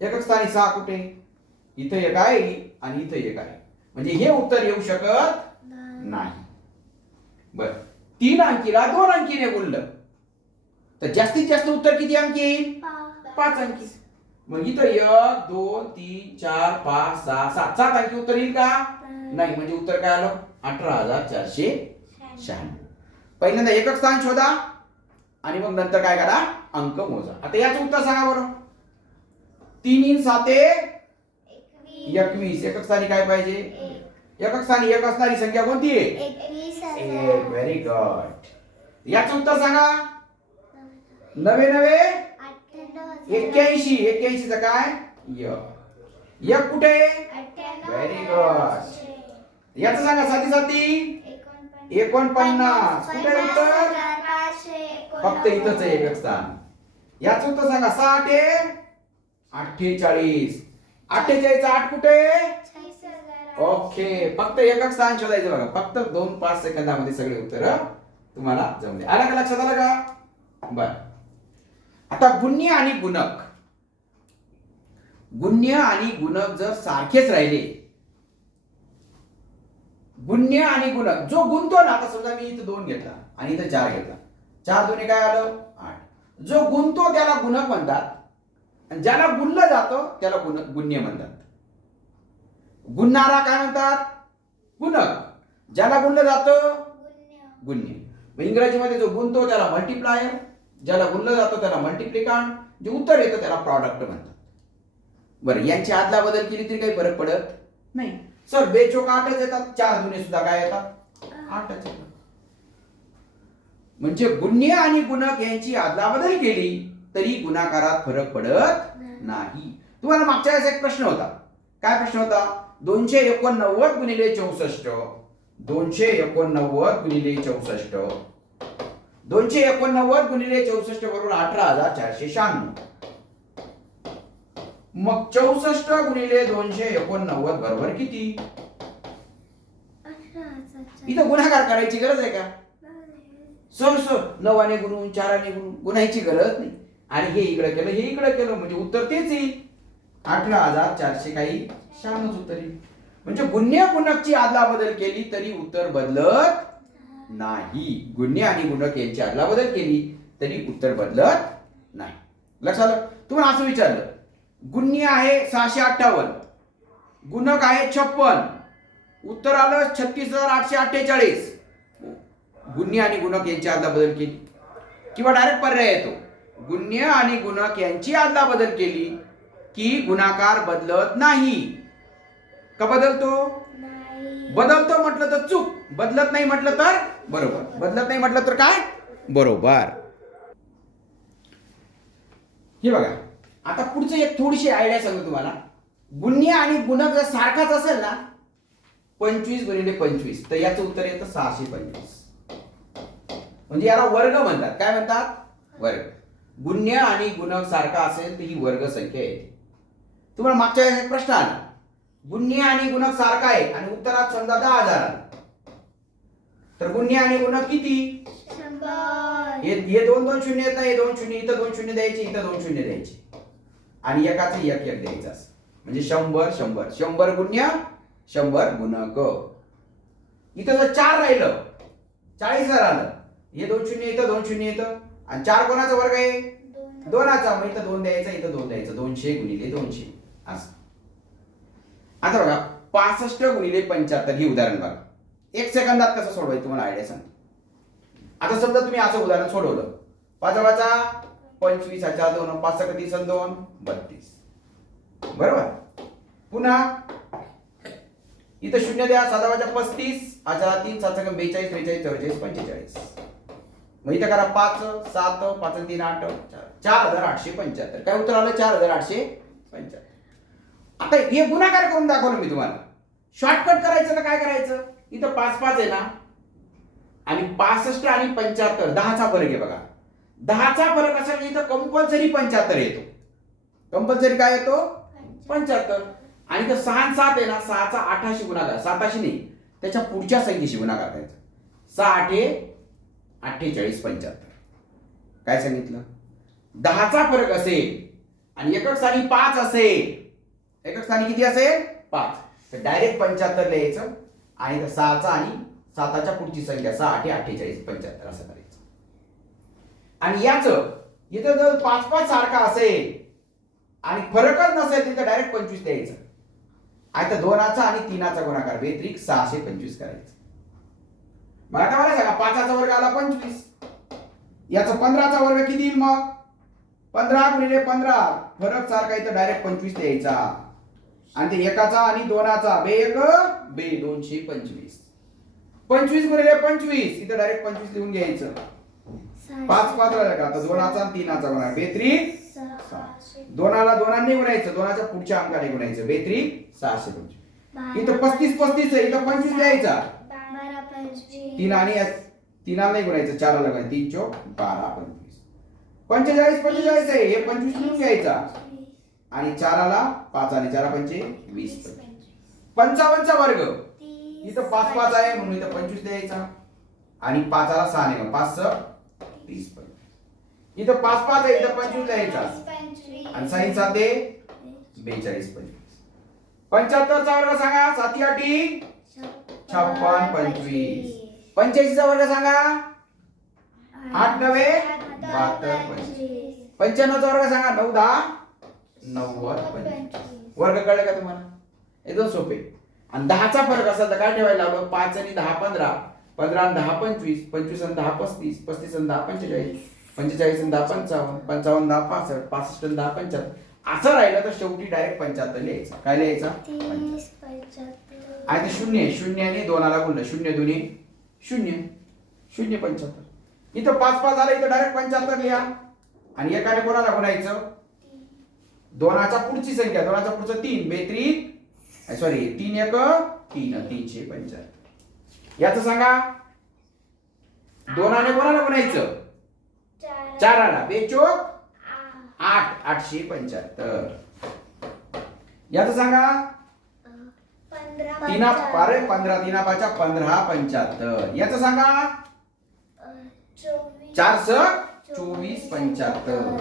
एकक स्थानी 6 कुठे? इथं एक आहे आणि इथं एक आहे. म्हणजे हे उत्तर येऊ शकत नाही. बर, 3 अंकीला 2 अंकीने गुणलं तर जास्तीत जास्त उत्तर किती अंकी येईल? 5 अंकी. मग इथं 1 2 3 4 5 6 7 7 अंकी उत्तर येईल का? नाही. म्हणजे उत्तर काय आलं? 18496. पहिल्यांदा एकक स्थान शोधा आणि मग नंतर काय करा? अंक मोजा. आता याचं उत्तर सांगा बरं. 3 × 7 = 21. एकक स्थानी काय पाहिजे? एकक स्थानी एक असणारी संख्या कोणती आहे? 1. Very good. याचं उत्तर सांगा. 9 9 81. 81 चं काय? एक कुठे? Very good. याचं सांगा. साती साती 49. कुठे उत्तर? फक्त इथंच आहे एकक स्थान. याचं उत्तर सांगा. 6 8 48. 48 8 कुठे? ओके. फक्त एकक स्थान शोधायचं बघा. फक्त 2-5 सेकंदामध्ये सगळे उत्तर तुम्हाला जमले. आलं का? लक्षात आलं का? बर. आता गुण्य आणि गुणक. गुण्य आणि गुणक जर सारखेच राहिले, गुण्य आणि गुणक जो गुणतो ना, आता समजा मी इथं 2 घेतला आणि इथं 4 घेतला. 4 2 काय आलं? 8. जो गुणतो त्याला गुणक म्हणतात आणि ज्याला गुणलं जातं त्याला गुण्य म्हणतात. गुणणारा काय म्हणतात? गुणक. ज्याला गुणलं जातं गुण्य. इंग्रजीमध्ये जो गुणतो त्याला मल्टिप्लायर, ज्याला गुणलं जातं त्याला मल्टिप्लिकांट, जे उत्तर येतं त्याला प्रॉडक्ट म्हणतात. बरं, यांची आदला बदल केली तरी काही फरक पडत नाही. सर बेचोक 8च येतात, 4 दुने सुद्धा काय येतात? 8च येतात. म्हणजे गुण्य आणि गुणक यांची आदला बदल केली तरी गुणाकारात फरक पडत नाही. तुम्हाला मागच्या वेळेस एक प्रश्न होता. काय प्रश्न होता? 289 गुणिले 64. 289 गुणिले 64. 289 गुणिले 64 बरोबर 18496. मग 64 गुणिले 289 बरोबर किती? इथं गुणाकार करायची गरज आहे का? सर 9 ने गुणून 4 ने गुणायची गरज नाही. आणि हे इकडे केलं, हे इकडे केलं म्हणजे उत्तर तेच येईल. 18496 उत्तर येईल. म्हणजे गुण्य गुणकची आदला बदल केली तरी उत्तर बदलत नाही. गुण्य आणि गुणक यांची आदला बदल केली तरी उत्तर बदलत नाही. लक्षात आलं? तुम्हाला असं विचारलं, गुण्य आहे 658, गुणक आहे 56, उत्तर आलं 36848. गुण्य आणि गुणक यांची आदला बदल केली किंवा डायरेक्ट पर्याय येतो, गुण्य आणि गुणक यांची आदला बदल केली की गुणाकार बदलत नाही. का बदलतो? बदलतो म्हटलं तर चूक, बदलत नाही म्हटलं तर बरोबर. बदलत नाही म्हटलं तर काय? बरोबर. हे बघा, आता पुढचं एक थोडीशी आयडिया सांगतो तुम्हाला. गुण्य आणि गुणक जर सारखाच असेल ना, 25 गुणिले 25 तर याचं उत्तर येतं 625. म्हणजे याला वर्ग म्हणतात. काय म्हणतात? वर्ग. गुण्य आणि गुणक सारखा असेल तर ही वर्ग संख्या येते. तुम्हाला मागच्या वेळेस एक प्रश्न आला, गुण्य आणि गुणक सारखा आहे आणि उत्तरात समजा 10,000 आला, तर गुण्य आणि गुणक किती? शंभर. हे दोन दोन शून्य येत हे दोन शून्य, इथं दोन शून्य द्यायचे, इथं दोन शून्य द्यायचे आणि एकाचं एक एक द्यायचं असं. म्हणजे 100 100 100 गुण्य 100 गुणक. इथं जर 4 राहिलं 40,000 आलं. हे दोन शून्य इथं दोन शून्य येतं आणि 4 कोणाचा वर्ग आहे? दोनाचा. मग इथं 2 द्यायचा, इथं 2 द्यायचं. 200 गुणिले 200 असं. आता बघा 65 गुणिले 75 ही उदाहरण बघा. 1 सेकंदात कसं सोडवायचं तुम्हाला आयडिया सांग. आता समजा तुम्ही असं उदाहरण सोडवलं. 5 वाचा 25 ह्याच्या 2 5 × 30 = 2 32. बरोबर. पुन्हा इथं शून्य द्या. 7 वाजा 35 ह्याच्या 3 7 × 42 43 44 45. मग इथं करा 5 7 5 × 3 8 4875. काय उत्तर आलं? 4875. आता हे गुणाकार करून दाखवलं मी तुम्हाला. शॉर्टकट करायचं तर काय करायचं? इथं 5 5 आहे ना आणि 65 आणि 75 10चा फरक आहे बघा. 10चा फरक असेल की इथं कंपल्सरी 75 येतो. कंपल्सरी काय येतो? 75. आणि इथं 6 आणि 7 आहे ना, 6चा 8शी गुणाकार, 7शी नाही त्याच्या पुढच्या संख्येशी गुणाकार करायचा. 6 8 48 75. काय सांगितलं? 10चा फरक असेल आणि एकक स्थानी 5 असेल, एकक स्थानी किती असेल? 5, तर डायरेक्ट 75 लिहायचं आणि 6चा आणि 7च्या पुढची संख्या 6 8 48 75 असं करायचं. आणि याचं इथं जर 5 5 सारखा असेल आणि फरकच नसेल तिथं डायरेक्ट 25 द्यायचं. आता 2चा आणि 3चा गुणाकार बेत्रिक 625 करायचं. मग आता मला सांगा 5चा वर्ग आला 25, याचा 15चा वर्ग किती येईल? मग 15 गुणिले 15 फरक सारखा इथं डायरेक्ट 25 द्यायचा आणि ते एकाचा आणि 2चा बे 1 बे 225. 25 गुणिले 25 इथं डायरेक्ट 25 लिहून घ्यायचं. 5 5 राहिला का? आता 2चा आणि 3चा गुणाकार बेत्रिक 6. 2ला 2ने गुणायचं, 2च्या पुढच्या अंकाने गुणायचं बेत्रिक 625. इथं 35 35 आहे, इथं 25 द्यायचा. 3 आणि 3ला नाही गुणायचं, 4ला गुणायचं. 3 चौक 12 25. 45 45 आहे, हे 25 लिहून घ्यायचा आणि 4ला 5 आणि 4 पंचे 20. 55चा वर्ग इथं 5 5 आहे म्हणून इथं 25 द्यायचा आणि 5ला 6 ने 5 30 25. इथं 5 5 आहे, इथं 25 द्यायचा आणि 6 7 42 25. 75चा वर्ग सांगा. 7 8 56 25. 85चा वर्ग सांगा. 8 9 72 25. 95चा वर्ग सांगा. 9 10 90 25. वर्ग कळले का तुम्हाला? एकदम सोपे. आणि 10चा फरक असेल तर काय ठेवायला लावलं? 5 आणि 10 15, 15 आणि 10 25, 25 आणि 10 35, 35 आणि 10 45, 45 आणि 10 55, 55 10 65, 65 आणि 10 75. असं राहिलं तर शेवटी डायरेक्ट 75 लिहायचं. काय लिहायचं? 75. आणि ते शून्य आहे, शून्य आणि 2ला गुणलं, 0 2 0 0 75. इथं 5 5 आलं, इथं डायरेक्ट 75 लिहा आणि एकाने कोणाला गुणायचं? 2च्या पुढची संख्या, 2च्या पुढचं 3 बेत्रिक सॉरी 3 1 3 375. याचं सांगा. 2ने कोणाला गुणायचं? 4ला बेचोक 8 875. याचं सांगा. 15 3 5 15 75. याचं सांगा. 4 24 75.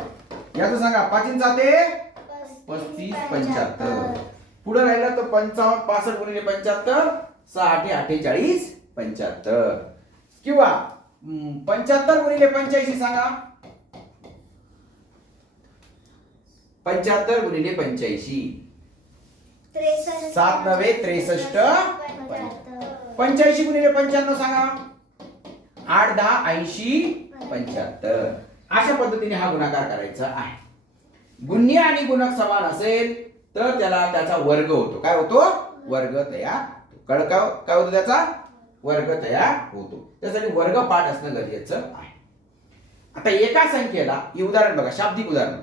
याचं सांगा. 5 7 35 75. पुढे राहिलं तर 55 65 गुणिले 75 6 8 48 75 किंवा 75 गुणिले 85 सांगा. 75 गुणिले 85 7 9 63 85 गुणिले 95 सांगा. 8 10 80 75. अशा पद्धतीने हा गुणाकार करायचा आहे. गुण्य आणि गुणक समान असेल तर त्याला त्याचा वर्ग होतो. काय होतो? वर्ग तयार. काय होतो? त्याचा वर्ग तयार होतो. त्यासाठी वर्ग पाठ असणं गरजेचं आहे. आता एका संख्येला हे उदाहरण बघा, शाब्दिक उदाहरण.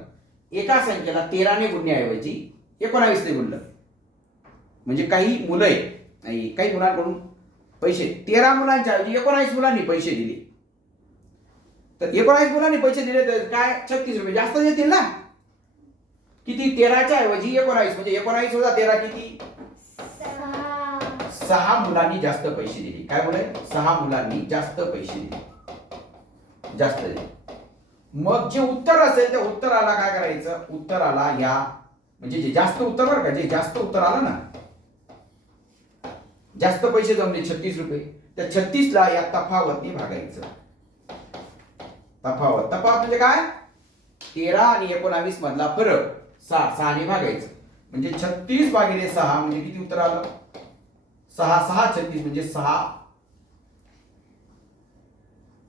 एका संख्येला 13 ने गुणण्याऐवजी 19 ने गुणलं म्हणजे काही मुलं आहे, काही मुलांकडून पैसे 13 मुलांच्या ऐवजी 19 मुलांनी पैसे दिले, तर 19 मुलांनी पैसे दिले तर काय 36 रुपये जास्त देतील ना. किती? 13च्या ऐवजी 19 म्हणजे 19 वजा 13 किती? 6 मुलांनी जास्त पैसे दिले. काय बोलाय? 6 मुलांनी जास्त पैसे दिले. जास्त जाईल. मग जे उत्तर असेल त्या उत्तराला काय करायचं, उत्तराला या म्हणजे जे जास्त उत्तर बरं का, जे जास्त उत्तर आलं ना, जास्त पैसे जमले 36 रुपये, त्या 36 ला या तफावतने भागायचं. तफावत म्हणजे काय, 13 आणि 19 मधला फरक 6 ने भागायचं. म्हणजे 36 भागिले 6 म्हणजे किती उत्तर आलं, 6 6 36 म्हणजे 6.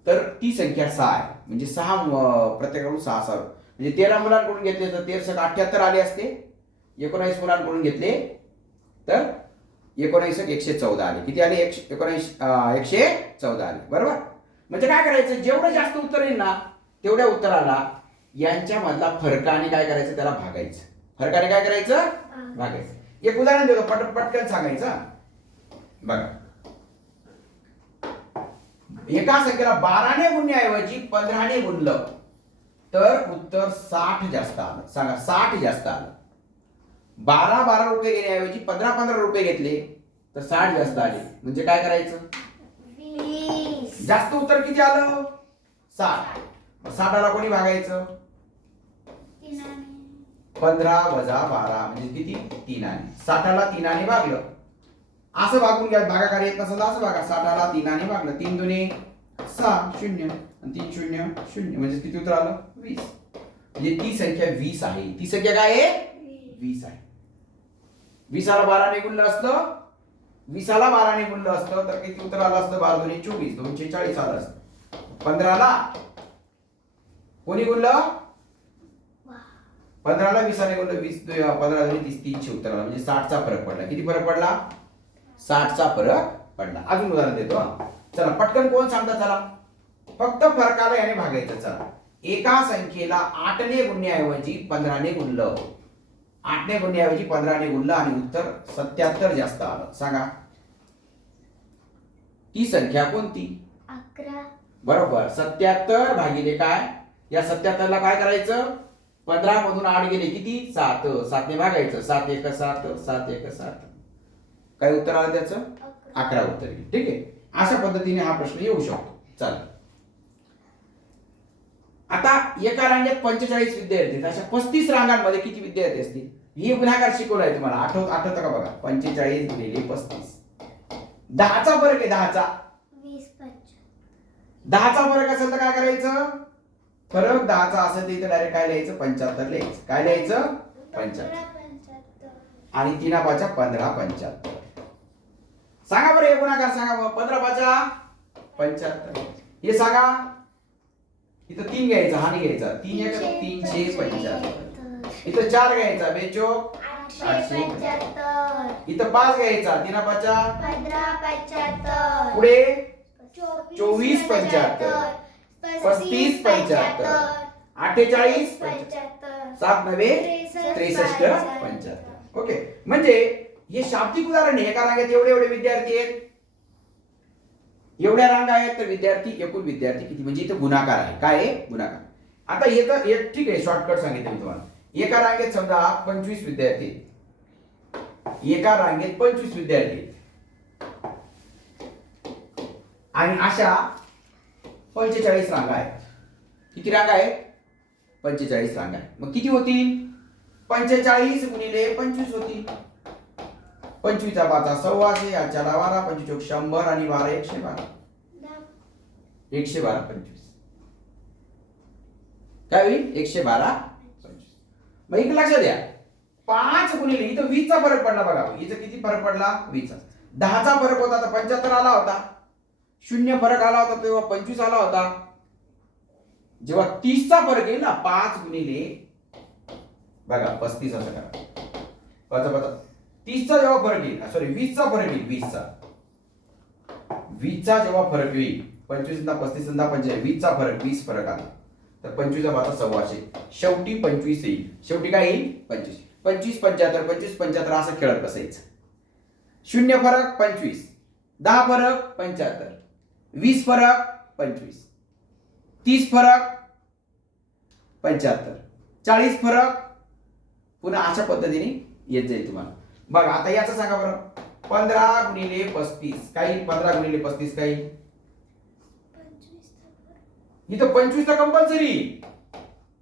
तर ती संख्या 6 आहे. म्हणजे 6 प्रत्येकाकडून 6 6 म्हणजे 13 मुलांकडून घेतले तर 13 78 आले असते. 19 मुलांकडून घेतले तर 19 114 आले. किती आले, 114 आले. बरोबर. म्हणजे काय करायचं, जेवढं जास्त उत्तर येईल ना तेवढ्या उत्तराला यांच्या मधला फरकाने काय करायचं, त्याला भागायचं. फरकाने काय करायचं, भागायचं. एक उदाहरण देतो, पटकन सांगायचं बघा. एका संख्येला 12 ने गुणण्याऐवजी 15 ने गुणलं तर उत्तर 60 जास्त आलं. सांगा, 60 जास्त आलं. 12 रुपये घेण्याऐवजी 15 रुपये घेतले तर 60 जास्त आले. म्हणजे काय करायचं, 20. जास्त उत्तर किती आलं, 60. 60ला कोणी भागायचं, 15 वजा 12 म्हणजे किती, 3 ने. 60ला 3 ने भागलं, असं भागून घ्या. भागाकार येत नसेल असं भागा. 60ला 3 ने भागलं, 3 दुने 6 0 आणि 3 0 0 म्हणजे किती उत्तर आलं, 20. म्हणजे ती संख्या 20 आहे. ती संख्या काय आहे, 20 आहे. 20ला 12 ने गुणलं असतं, 20ला 12 ने गुणलं असतं तर किती उत्तर आलं असतं, 12 दुने 24 240 आलं असतं. 15ला कोणी गुणलं, 15ला 20 ने गुणलं, 20 15 दुने 30 300 उत्तर आलं. म्हणजे 60चा फरक पडला. किती फरक पडला, 60चा फरक पडला. अजून उदाहरण देतो. चला पटकन कोण सांगता, चला फक्त फरकाला याने भागायचं. चला, एका संख्येला 8 ने गुणण्याऐवजी 15 ने गुणलं, 8 ने गुणण्याऐवजी 15 ने गुणलं आणि उत्तर 77 जास्त आलं. सांगा ती संख्या कोणती, 11. बरोबर. 77 भागिले काय, या 77 ला काय करायचं, 15 मधून 8 गेले किती, 7. 7 ने भागायचं, 7 1 7 7 1 7. काय उत्तर आलं त्याचं, 11 उत्तर येईल. ठीक आहे. अशा पद्धतीने हा प्रश्न येऊ शकतो. चला, आता एका रांगेत 45 विद्यार्थी आहेत. अशा 35 रांगांमध्ये किती विद्यार्थी असतील, हे गुणाकार शिकवलाय तुम्हाला. आठवतं का बघा, 45 गुणिले 35. 10चा फरक आहे, 10चा 20 25. 10चा फरक असेल तर काय करायचं, फरक 10चा असेल तर इथे डायरेक्ट काय लिहायचं, 75 लिहायचं. काय लिहायचं, 75. आणि 3 5 15 75. सांगा बरं हे गुणाकार सांगा मग. 15 5 75. हे सांगा, इथं 3 घ्यायचा, हा नाही घ्यायचा. 3 1 375. इथं 4 घ्यायचा, 2 चोक 875. इथं 5 घ्यायचा, 3 5 15 75. पुढे 24 75. 35 75. 48 75. 7 9 63 75. ओके. म्हणजे हे शाब्दिक उदाहरण आहे. एका रांगेत एवढे विद्यार्थी आहेत, एवढ्या रांगा आहेत तर विद्यार्थी, एकूण विद्यार्थी किती, म्हणजे इथे गुणाकार आहे. काय आहे, गुणाकार. आता हे तर ठीक आहे, शॉर्टकट सांगितलं मी तुम्हाला. एका रांगेत समजा 25 विद्यार्थी आहेत. एका रांगेत 25 विद्यार्थी आहेत आणि अशा 45 रांगा आहेत. किती रांगा आहेत, 45 रांगा आहेत. मग किती होतील, 45 गुणिले 25 होतील. 25 चा 5 100, याच्या 12 25 100 आणि 12 112. 112 25 काय होईल, 112 25. मग एक लक्षात द्या, 5 गुणिले इथं 20 चा फरक पडला बघा. इथं किती फरक पडला, 20 चा. 10चा फरक होता तर 75 आला होता. 0 फरक आला होता तेव्हा 25 आला होता. जेव्हा 30 चा फरक येईल ना, 5 गुणिले बघा 35 असं करा. 30 चा जेव्हा फरक येईल, सॉरी 20 चा फरक येईल, 20 चा जेव्हा फरक येईल, 25 ना 35 ना 45, 20 चा फरक, 20 फरक आला तर 25 चा 125. शेवटी 25 येईल. शेवटी काय येईल, 25. 25 75 25 75 असं खेळत बसायचं. 0 फरक 25, 10 फरक 75, 20 फरक 25, 30 फरक 75, 40 फरक. पुन्हा अशा पद्धतीने येत जाईल तुम्हाला. बघा आता याचं सांगा बरं, 15 गुणिले 35 काही, 15 गुणिले 35 काही, इथं 25 तर कंपल्सरी.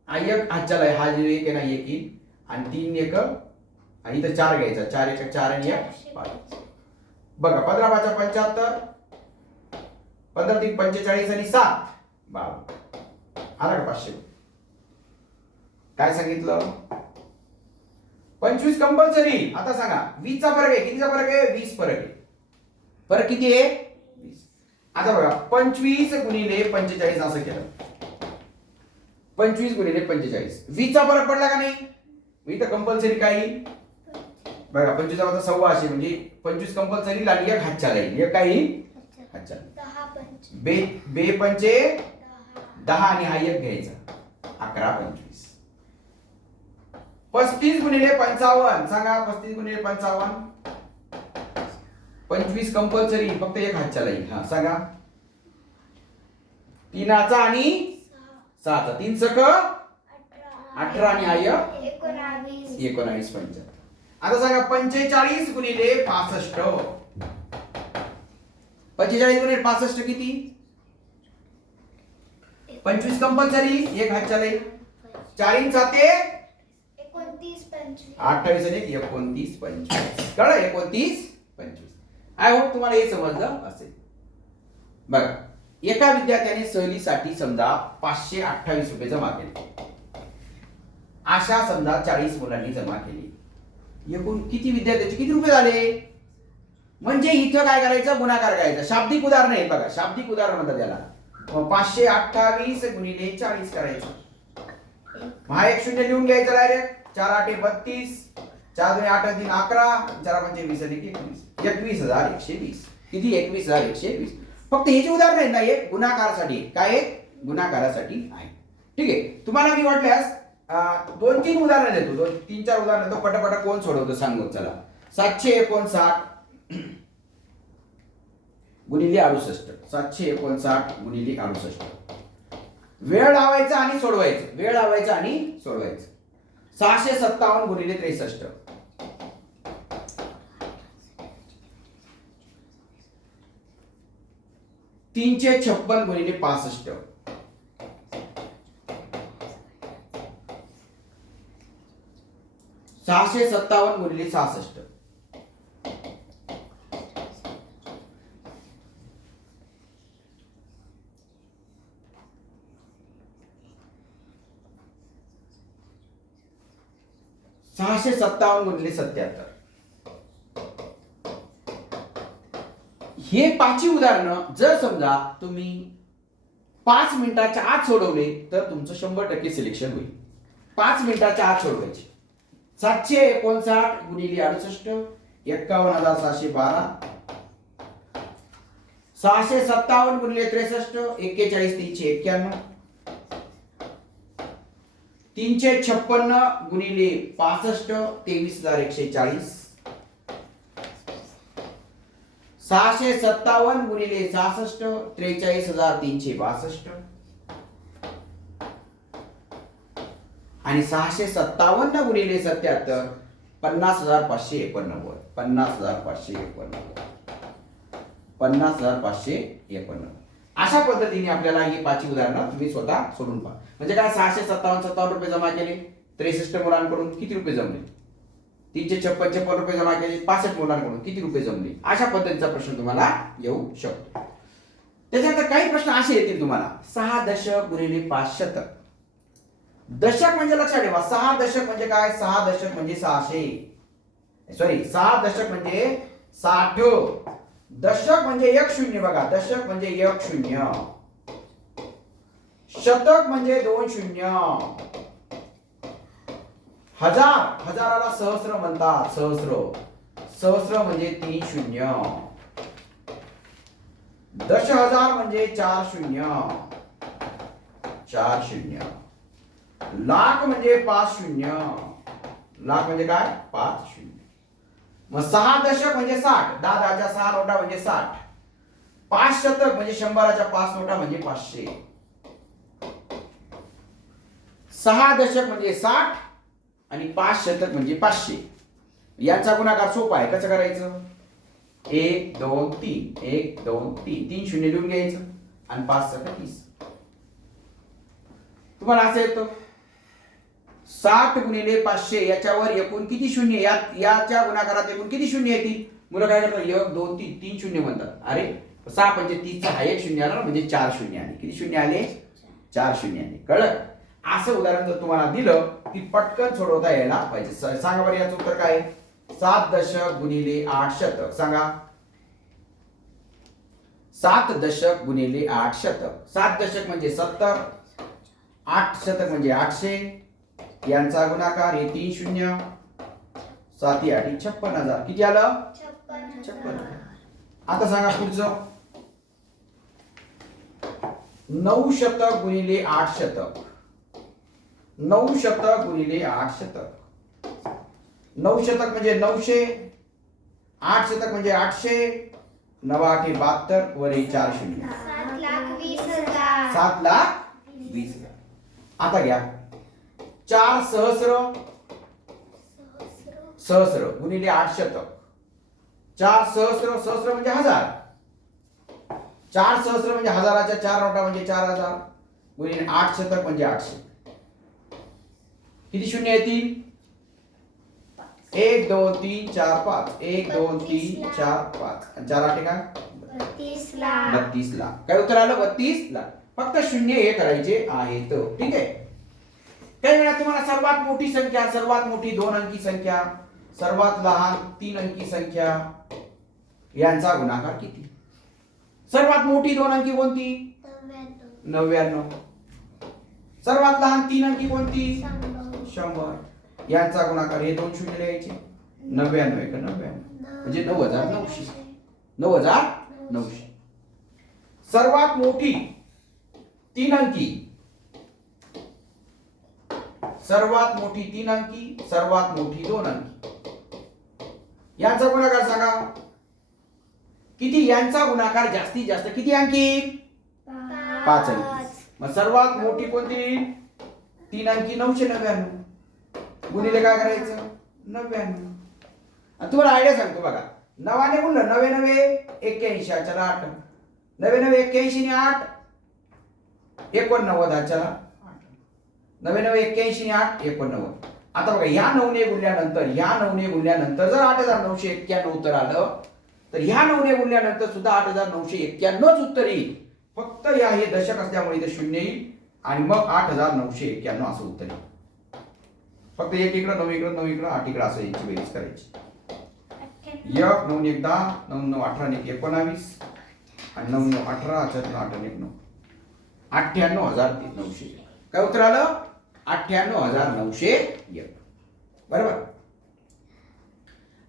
एक हातच्याला आहे, हा जो एक आहे ना एक येईल आणि 3 एक आणि इथं 4 घ्यायचा. 4 एक 4 आणि 1 5. बघा 15 5 75, 15 3 45 आणि 7 12. आला का 500? काय सांगितलं? 25 कंपल्सरी. आता सांगा 20 चा फरक आहे. कितीचा फरक आहे? 20 फरक आहे. फरक किती आहे? 20. आता बघा 25 गुणिले 45 असं केलं. 25 गुणिले 45. 20 चा फरक पडला का नाही? इथं कंपल्सरी काय येईल? बघा 25 चा 1600 म्हणजे 25 कंपल्सरी आणि एक हातच्या राहील. एक काय येईल? हातच्या. 10 पंच बे पंचे 10 आणि हा एक घ्यायचा. 11 25. 35 गुणिले 55 सांगा. 35 गुणिले 55. 25 कंपल्सरी फक्त एक हातच्या राहील. हा सांगा. 3चा आणि 6चा. 3 सक 18 आणि हा एक 19 19 75. आता सांगा 45 गुणिले 65. 45 गुणिले 65 किती? 25 कंपल्सरी एक हातच्या राहील. 4 7 29 25 28 आणि 29 25. कळलं? 29 25. आय होप तुम्हाला हे समजलं असेल. बघा एका विद्यार्थ्याने सहलीसाठी समजा 528 रुपये जमा केले. अशा समजा 40 मुलांनी जमा केली. एकूण किती विद्यार्थ्यांचे किती रुपये झाले? म्हणजे इथं काय करायचं? गुणाकार करायचा. शाब्दिक उदाहरण आहे बघा. शाब्दिक उदाहरण म्हणतात त्याला. 528 गुणिले 40 करायचं. हा एक शून्य लिहून घ्यायचा डायरेक्ट. 4 8 32, 4 2 8 3 11, 4 5 20 आणि 21. 21120. किती? 21120. फक्त हे जे उदाहरण आहे ना हे गुणाकारासाठी. काय आहे? गुणाकारासाठी आहे. ठीक आहे. तुम्हाला मी वाटल्यास 2-3 उदाहरण देतो. 2-3-4 उदाहरण देतो. पटापट कोण सोडवतो सांगू चला. 759 गुणिले 68. 759 गुणिले 68. वेळ लावायचा आणि सोडवायचं. वेळ लावायचा आणि सोडवायचं. 657 गुणिले 63. 356 गुणिले 65. 657 गुणिले 66. 657 गुणिले 77. हे पाचही उदाहरणं जर समजा तुम्ही 5 मिनिटाच्या आत सोडवले तर तुमचं 100% सिलेक्शन होईल. 5 मिनिटाच्या आत सोडवायचे. 759 गुणिले 68 51712. 657 गुणिले 63 41391. 356 गुणिले 65 23140. 657 गुणिले 66 43362. आणि 657 गुणिले 77 50589. 50589. 50589. अशा पद्धतीने आपल्याला ही 5 उदाहरणं तुम्ही स्वतः सोडून पहा. म्हणजे काय 657 रुपये जमा केले 63 मुलांकडून किती रुपये जमले? 356 रुपये जमा केले 65 मुलांकडून किती रुपये जमले? अशा पद्धतीचा प्रश्न तुम्हाला येऊ शकतो. त्याच्यानंतर काही प्रश्न असे येतील तुम्हाला. 6 दशक गुणिले 5 शतक. दशक म्हणजे लक्षात ठेवा 6 दशक म्हणजे काय? 6 दशक म्हणजे 600. सॉरी 6 दशक म्हणजे 60. दशक म्हणजे 1 शून्य बघा. दशक म्हणजे 1 शून्य. शतक म्हणजे 2 शून्य. हजार हजाराला सहस्र म्हणतात. सहस्र. सहस्र म्हणजे 3 शून्य. 10,000 म्हणजे 4 शून्य. 4 शून्य. लाख म्हणजे 5 शून्य. लाख म्हणजे काय? 5 शून्य. मग 6 दशक म्हणजे 60. 10 10च्या 6 नोटा म्हणजे 60. 5 शतक म्हणजे 100च्या 5 नोटा म्हणजे 500. 6 दशक म्हणजे 60 आणि 5 शतक म्हणजे 500. यांचा गुणाकार सोपा आहे. कसं करायचं? 1 2 3 1 2 3 3 शून्य लिहून घ्यायचं आणि 5 सक 30. तुम्हाला असं येतं 60 गुणिले 500 याच्यावर एकूण किती शून्य, याच्या गुणाकारात एकूण किती शून्य येतील? मुलं काय करतात 1 2 3 3 शून्य म्हणतात. अरे 6 पंचे 30 चा हा एक शून्य आला म्हणजे 4 शून्य आले. किती शून्य आले? 4 शून्य आले. कळलं? असं उदाहरण जर तुम्हाला दिलं की पटकन सोडवता यायला पाहिजे. सांगा बरं याचं उत्तर काय? 7 दशक गुणिले 8 शतक. सांगा 7 दशक गुणिले 8 शतक. 7 दशक म्हणजे 70, 8 शतक म्हणजे 800, यांचा गुणाकार हे 3 शून्य, 7 8 56,000. किती आलं? 56,000. आता सांगा पुढचं 9 शतक गुणिले 8 शतक. 9 शतक गुणिले 8 शतक. 9 शतक म्हणजे 900, 8 शतक म्हणजे 800, 9 8 72 वर 4 शून्य. 7,20,000. 7,20,000. आता घ्या 4 सहस्र गुणिले 8 शतक. 4 सहस्र म्हणजे 1000. 4 सहस्र म्हणजे हजाराच्या 4 नोटा म्हणजे 4000 गुणिले 8 शतक म्हणजे 800. किती शून्य येतील? 1 2 3 4 5. 1 2 3 4 5. 4 8 काय? 32 लाख. 32 लाख. काय उत्तर आलं? 32 लाख. फक्त शून्य हे करायचे आहेत. ठीक आहे. काही वेळा तुम्हाला सर्वात मोठी संख्या, सर्वात मोठी 2 अंकी संख्या, सर्वात लहान 3 अंकी संख्या यांचा गुणाकार किती? सर्वात मोठी 2 अंकी कोणती? 99. सर्वात लहान 3 अंकी कोणती? 100. यांचा गुणाकार हे 2 शून्य लिहायचे. 99 एक 99 म्हणजे 9,900. 9,900. सर्वात मोठी 3 अंकी, सर्वात मोठी 3 अंकी, सर्वात मोठी 2 अंकी यांचा गुणाकार सांगा किती? यांचा गुणाकार जास्तीत जास्त किती अंकी? 5 अंकी. मग सर्वात मोठी कोणती? 3 अंकी 999 गुणिले काय करायचं? 99. आणि तुम्हाला आयडिया सांगतो बघा. 9 ने गुणलं 9 9 81. चला 8 9 9 81 ने 8 89. चला 9 9 81 ने 8 89. आता बघा ह्या 9 ने गुणल्यानंतर जर 8,991 उत्तर आलं तर ह्या 9 ने गुणल्यानंतर सुद्धा 8,991 उत्तर येईल. फक्त या हे दशक असल्यामुळे इथे शून्य येईल आणि मग 8,991 असं उत्तर येईल. फक्त एक इकडं 9 इकडं 9 इकडं 8 इकडं असं याची बेरीज करायची. 1 9 1 10 9 9 18 1 19 आणि 9 9 18 8 8 1 9 98,900. काय उत्तर आलं? 98,901. बरोबर.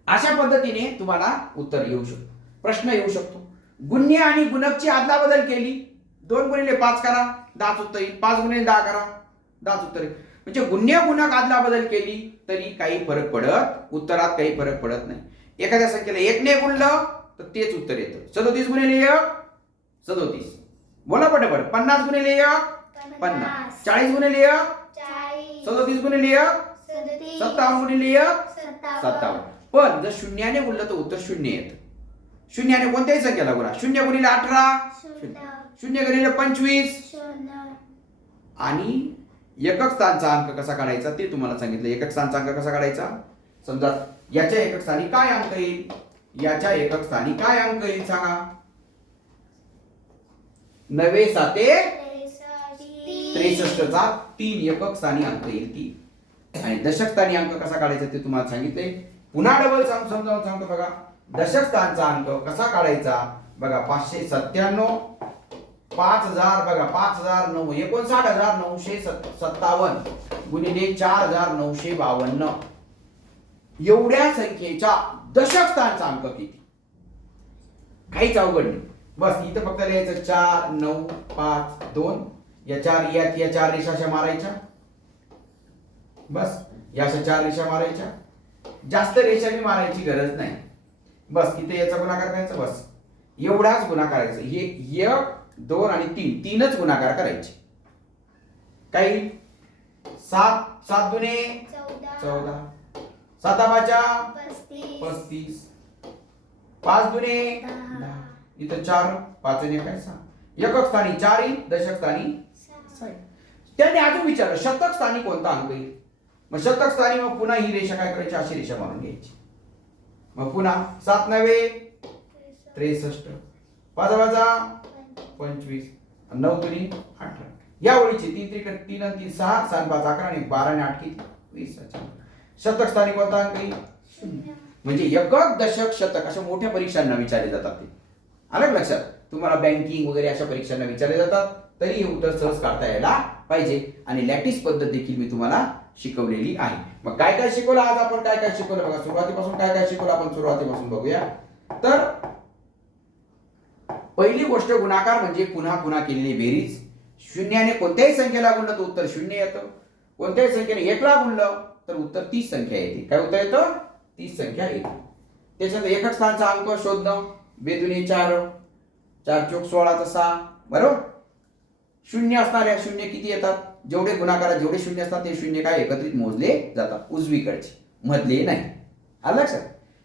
अशा पद्धतीने तुम्हाला उत्तर येऊ शकतो. प्रश्न येऊ शकतो. गुण्य आणि गुणकची अदलाबदल केली. 2 गुणिले 5 करा 10 उत्तर येईल. 5 गुणिले 10 करा 10 उत्तर येईल. म्हणजे गुण्य गुणक अदलाबदल केली तरी काही फरक पडत, उत्तरात काही फरक पडत नाही. एखाद्या संख्येला 1 ने गुणलं तर तेच उत्तर येतं. 37 गुणिले 1 37. बोला पटापट. 50 गुणिले 1 50. 40 गुणिले 1 37 गुणिले 1 57 गुणिले 1 57. पण जर शून्याने गुणलं तर उत्तर शून्य येतं. शून्याने कोणत्याही संख्येला गुणा. 0 गुणिले 18 0 गुणिले 25 आणि एकक स्थानचा अंक कसा काढायचा ते तुम्हाला सांगितलं. एकक स्थानचा अंक कसा काढायचा? समजा याच्या एकक स्थानी काय अंक येईल? याच्या एकक स्थानी काय अंक येईल सांगा? 9 7 63 चा 3 एकक स्थानी अंक येईल 3. आणि दशक स्थानी अंक कसा काढायचा ते तुम्हाला सांगितले. पुन्हा डबल समजावून सांगतो बघा. दशक स्थानचा अंक कसा काढायचा बघा. 597 5000 बघा 5009 59,957 गुणिले 4,952 एवढ्या संख्येचा दशक स्थानचा अंक किती? काहीच अवघड नाही. बस इथं फक्त लिहायचं 4 9 5 2 या 4 या 4 रेषा अशा मारायच्या. बस या अशा 4 रेषा मारायच्या. जास्त रेषा मी मारायची गरज नाही. बस इथे याचा गुणाकार करायचा. बस एवढाच गुणाकार करायचा. हे 1 2 आणि 3 तीनच गुणाकार करायचे. काही 7 7 दुने 14 7 5 35 5 दुने 10. इथं 4 5 ने काय 6. एकक स्थानी 4 येईल. दशक स्थानी 6. त्यांनी अजून विचारलं शतक स्थानी कोणता अंक येईल. मग शतक स्थानी मग पुन्हा ही रेषा काय करायची, अशी रेषा मारून घ्यायची. मग पुन्हा 7 9 63, 5 वजा 25, 9 दुनी 18. या ओळीची 3 त्रिक 3 आणि 3 6, 7 5 11 आणि 12 आणि 8 किती 20. शतक स्थानी कोणता अंक येईल. म्हणजे एकक दशक शतक अशा मोठ्या परीक्षांना विचारले जातात. ते आलं का लक्षात. तुम्हाला बँकिंग वगैरे अशा परीक्षांना विचारले जातात, तरी हे उत्तर सहज काढता यायला पाहिजे. आणि लॅटिस पद्धत देखील मी तुम्हाला शिकवलेली आहे. मग काय काय शिकवलं आज आपण, काय काय शिकवलं बघा. सुरुवातीपासून काय काय शिकवलं आपण, सुरुवातीपासून बघूया. तर पहिली गोष्ट गुणाकार म्हणजे पुन्हा पुन्हा केलेली बेरीज. शून्याने कोणत्याही संख्येला गुणलं तर उत्तर 0 येतं. कोणत्याही संख्येने 1 ला गुणलं तर उत्तर 30 संख्या येते. काय उत्तर येतं, 30 संख्या येते. त्याच्यानंतर एकक स्थानचा अंक शोधणं. बेदुनी 4, 4 चोक 16 चा 6, बरोबर. शून्य असणाऱ्या शून्य किती येतात, जेवढे गुणाकारात जेवढे शून्य असतात ते शून्य काय एकत्रित मोजले जातात, उजवीकडचे, मधले नाही. आलं लक्षात.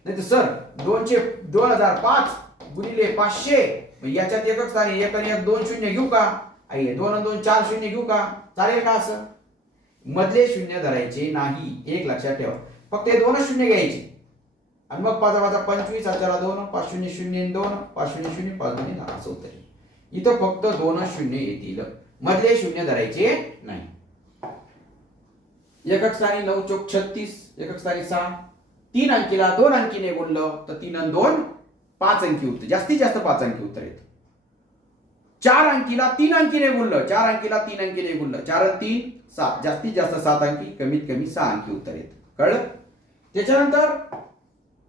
नाही तर सर 2005 गुणिले 500, याच्यात एकक स्थानी 1 आणि 1 2 शून्य घेऊ का, आई 2 आणि 2 4 शून्य घेऊ का, चालेल का. असं मधले शून्य धरायचे नाही, एक लक्षात ठेवा. फक्त हे 2 शून्य घ्यायचे आणि मग 5 वजा 25 अचाला 2 5 0 0 2 5 0 0 5 2 10 असं होतं. इथं फक्त 2 शून्य येतील, मधले शून्य धरायचे नाही. एकक स्थानी 9 चोक 36, एकक स्थानी 6. 3 अंकीला 2 अंकीने गुणलं तर 3 आणि 2 5 अंकी उत्तर, जास्तीत जास्त 5 अंकी उत्तर येतं. 4 अंकीला 3 अंकीने गुणलं, 4 अंकीला 3 अंकीने गुणलं, 4 आणि 3 7, जास्तीत जास्त 7 अंकी, कमीत कमी 6 अंकी उत्तर येतं. कळलं. त्याच्यानंतर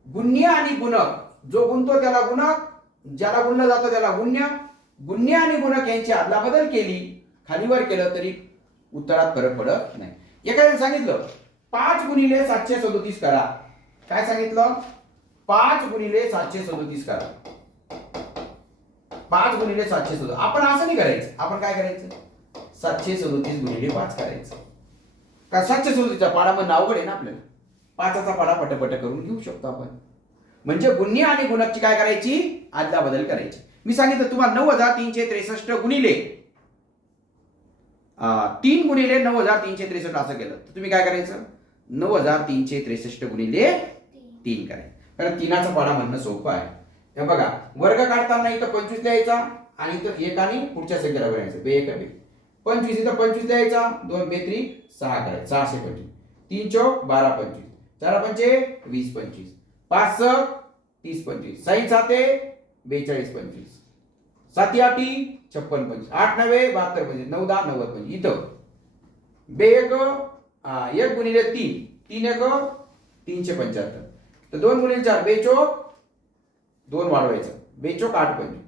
गुण्य आणि गुणक, जो गुणतो त्याला गुणक, ज्याला गुणलं जातं त्याला गुण्य. गुण्य आणि गुणक यांची अदलाबदल केली, खालीवर केलं तरी उत्तरात फरक पडत नाही. एखाद्याने सांगितलं 5 गुणिले 737 करा. काय सांगितलं, 5 गुणिले 737 करा. 5 गुणिले 737. आपण असं नाही करायचं, आपण काय करायचं 737 गुणिले 5 करायचं. का 737चा पाडा मग अवघड आहे ना आपल्याला, 5चा पाडा पटपट करून घेऊ शकतो आपण. म्हणजे गुण्य आणि गुणकची काय करायची, आदला बदल करायची. मी सांगितलं तुम्हाला 9363 गुणिले 3 गुणिले 9363 असं केलं तर तुम्ही काय करायचं 9363 गुणिले 3 करायचं. कारण 3चा पाडा म्हणणं सोपं आहे. हे बघा, वर्ग काढताना इथं 25 लिहायचा आणि इथं 1 आणि पुढच्या संख्येला गुणायचं, 2 1 2 25. इथं 25 लिहायचा, 2 2 3 6 करायचं, 625. 3 चौक 12 25, 4 पंचे 20 25, 5 सक 30 25, 6 साते 42 25, 7 8 56 25, 8 9 72 25, 9 10 90 25. इथं 1 गुणिले 3 3 1 375. तर 2 गुणिले 4 2 चोक 2 वाढवायचं, 2 चोक 8 25,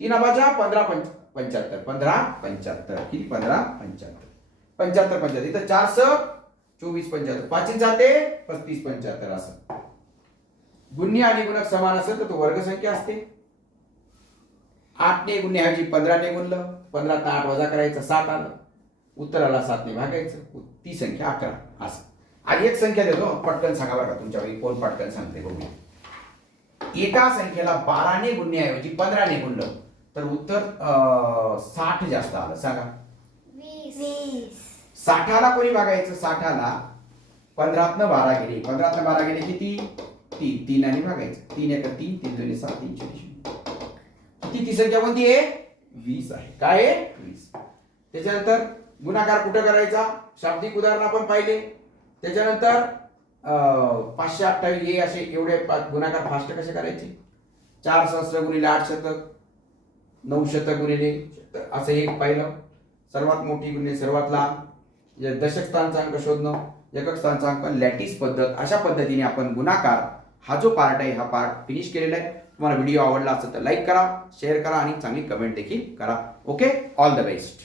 3 अबाजा 15 75, 15 75 किती 15 75 75 75. इथं 4 सक 24 75, 5 साते 35 75. असं गुण्य आणि गुणक समान असेल तर तो वर्ग संख्या असते. 8 ने गुणण्याऐवजी 15 ने गुणलं, 15 ता 8 वजा करायचं, 7 आलं. उत्तराला 7 ने भागायचं, ती संख्या 11. असं. आणि एक संख्या देतो, पटकन सांगा बरं का, तुमच्यापैकी कोण पटकन सांगते बघूया. एका संख्येला 12 ने गुणण्याऐवजी 15 ने गुणलं तर उत्तर 60 जास्त आलं. सांगा 20. 60ला कोणी भागायचं, 60ला 15 तनं 12 गेले, 15 तनं 12 गेले किती 3, 3 आणि भागायचं, 3 1 3 3 2 7 3 0 किती. ती संख्या कोणती आहे 20 आहे. काय आहे 20. त्याच्यानंतर गुणाकार कुठं करायचा, शाब्दिक उदाहरण आपण पाहिले. त्याच्यानंतर 528 हे असे एवढे गुणाकार फास्ट कसे करायचे, 4 सहस्र गुणिले 8 शतक, 9 शतक गुणिले असं एक पाहिलं. सर्वात मोठी गुणिले सर्वात लहान, दशक स्थानचा अंक शोधणं, एकक स्थानचा अंक, लॅटिस पद्धत, अशा पद्धतीने आपण गुणाकार हा जो पार्ट आहे हा पार्ट फिनिश केलेला आहे. तुम्हाला व्हिडिओ आवडला असेल तर लाईक करा, शेअर करा आणि चांगली कमेंट देखील करा. Okay, all the best.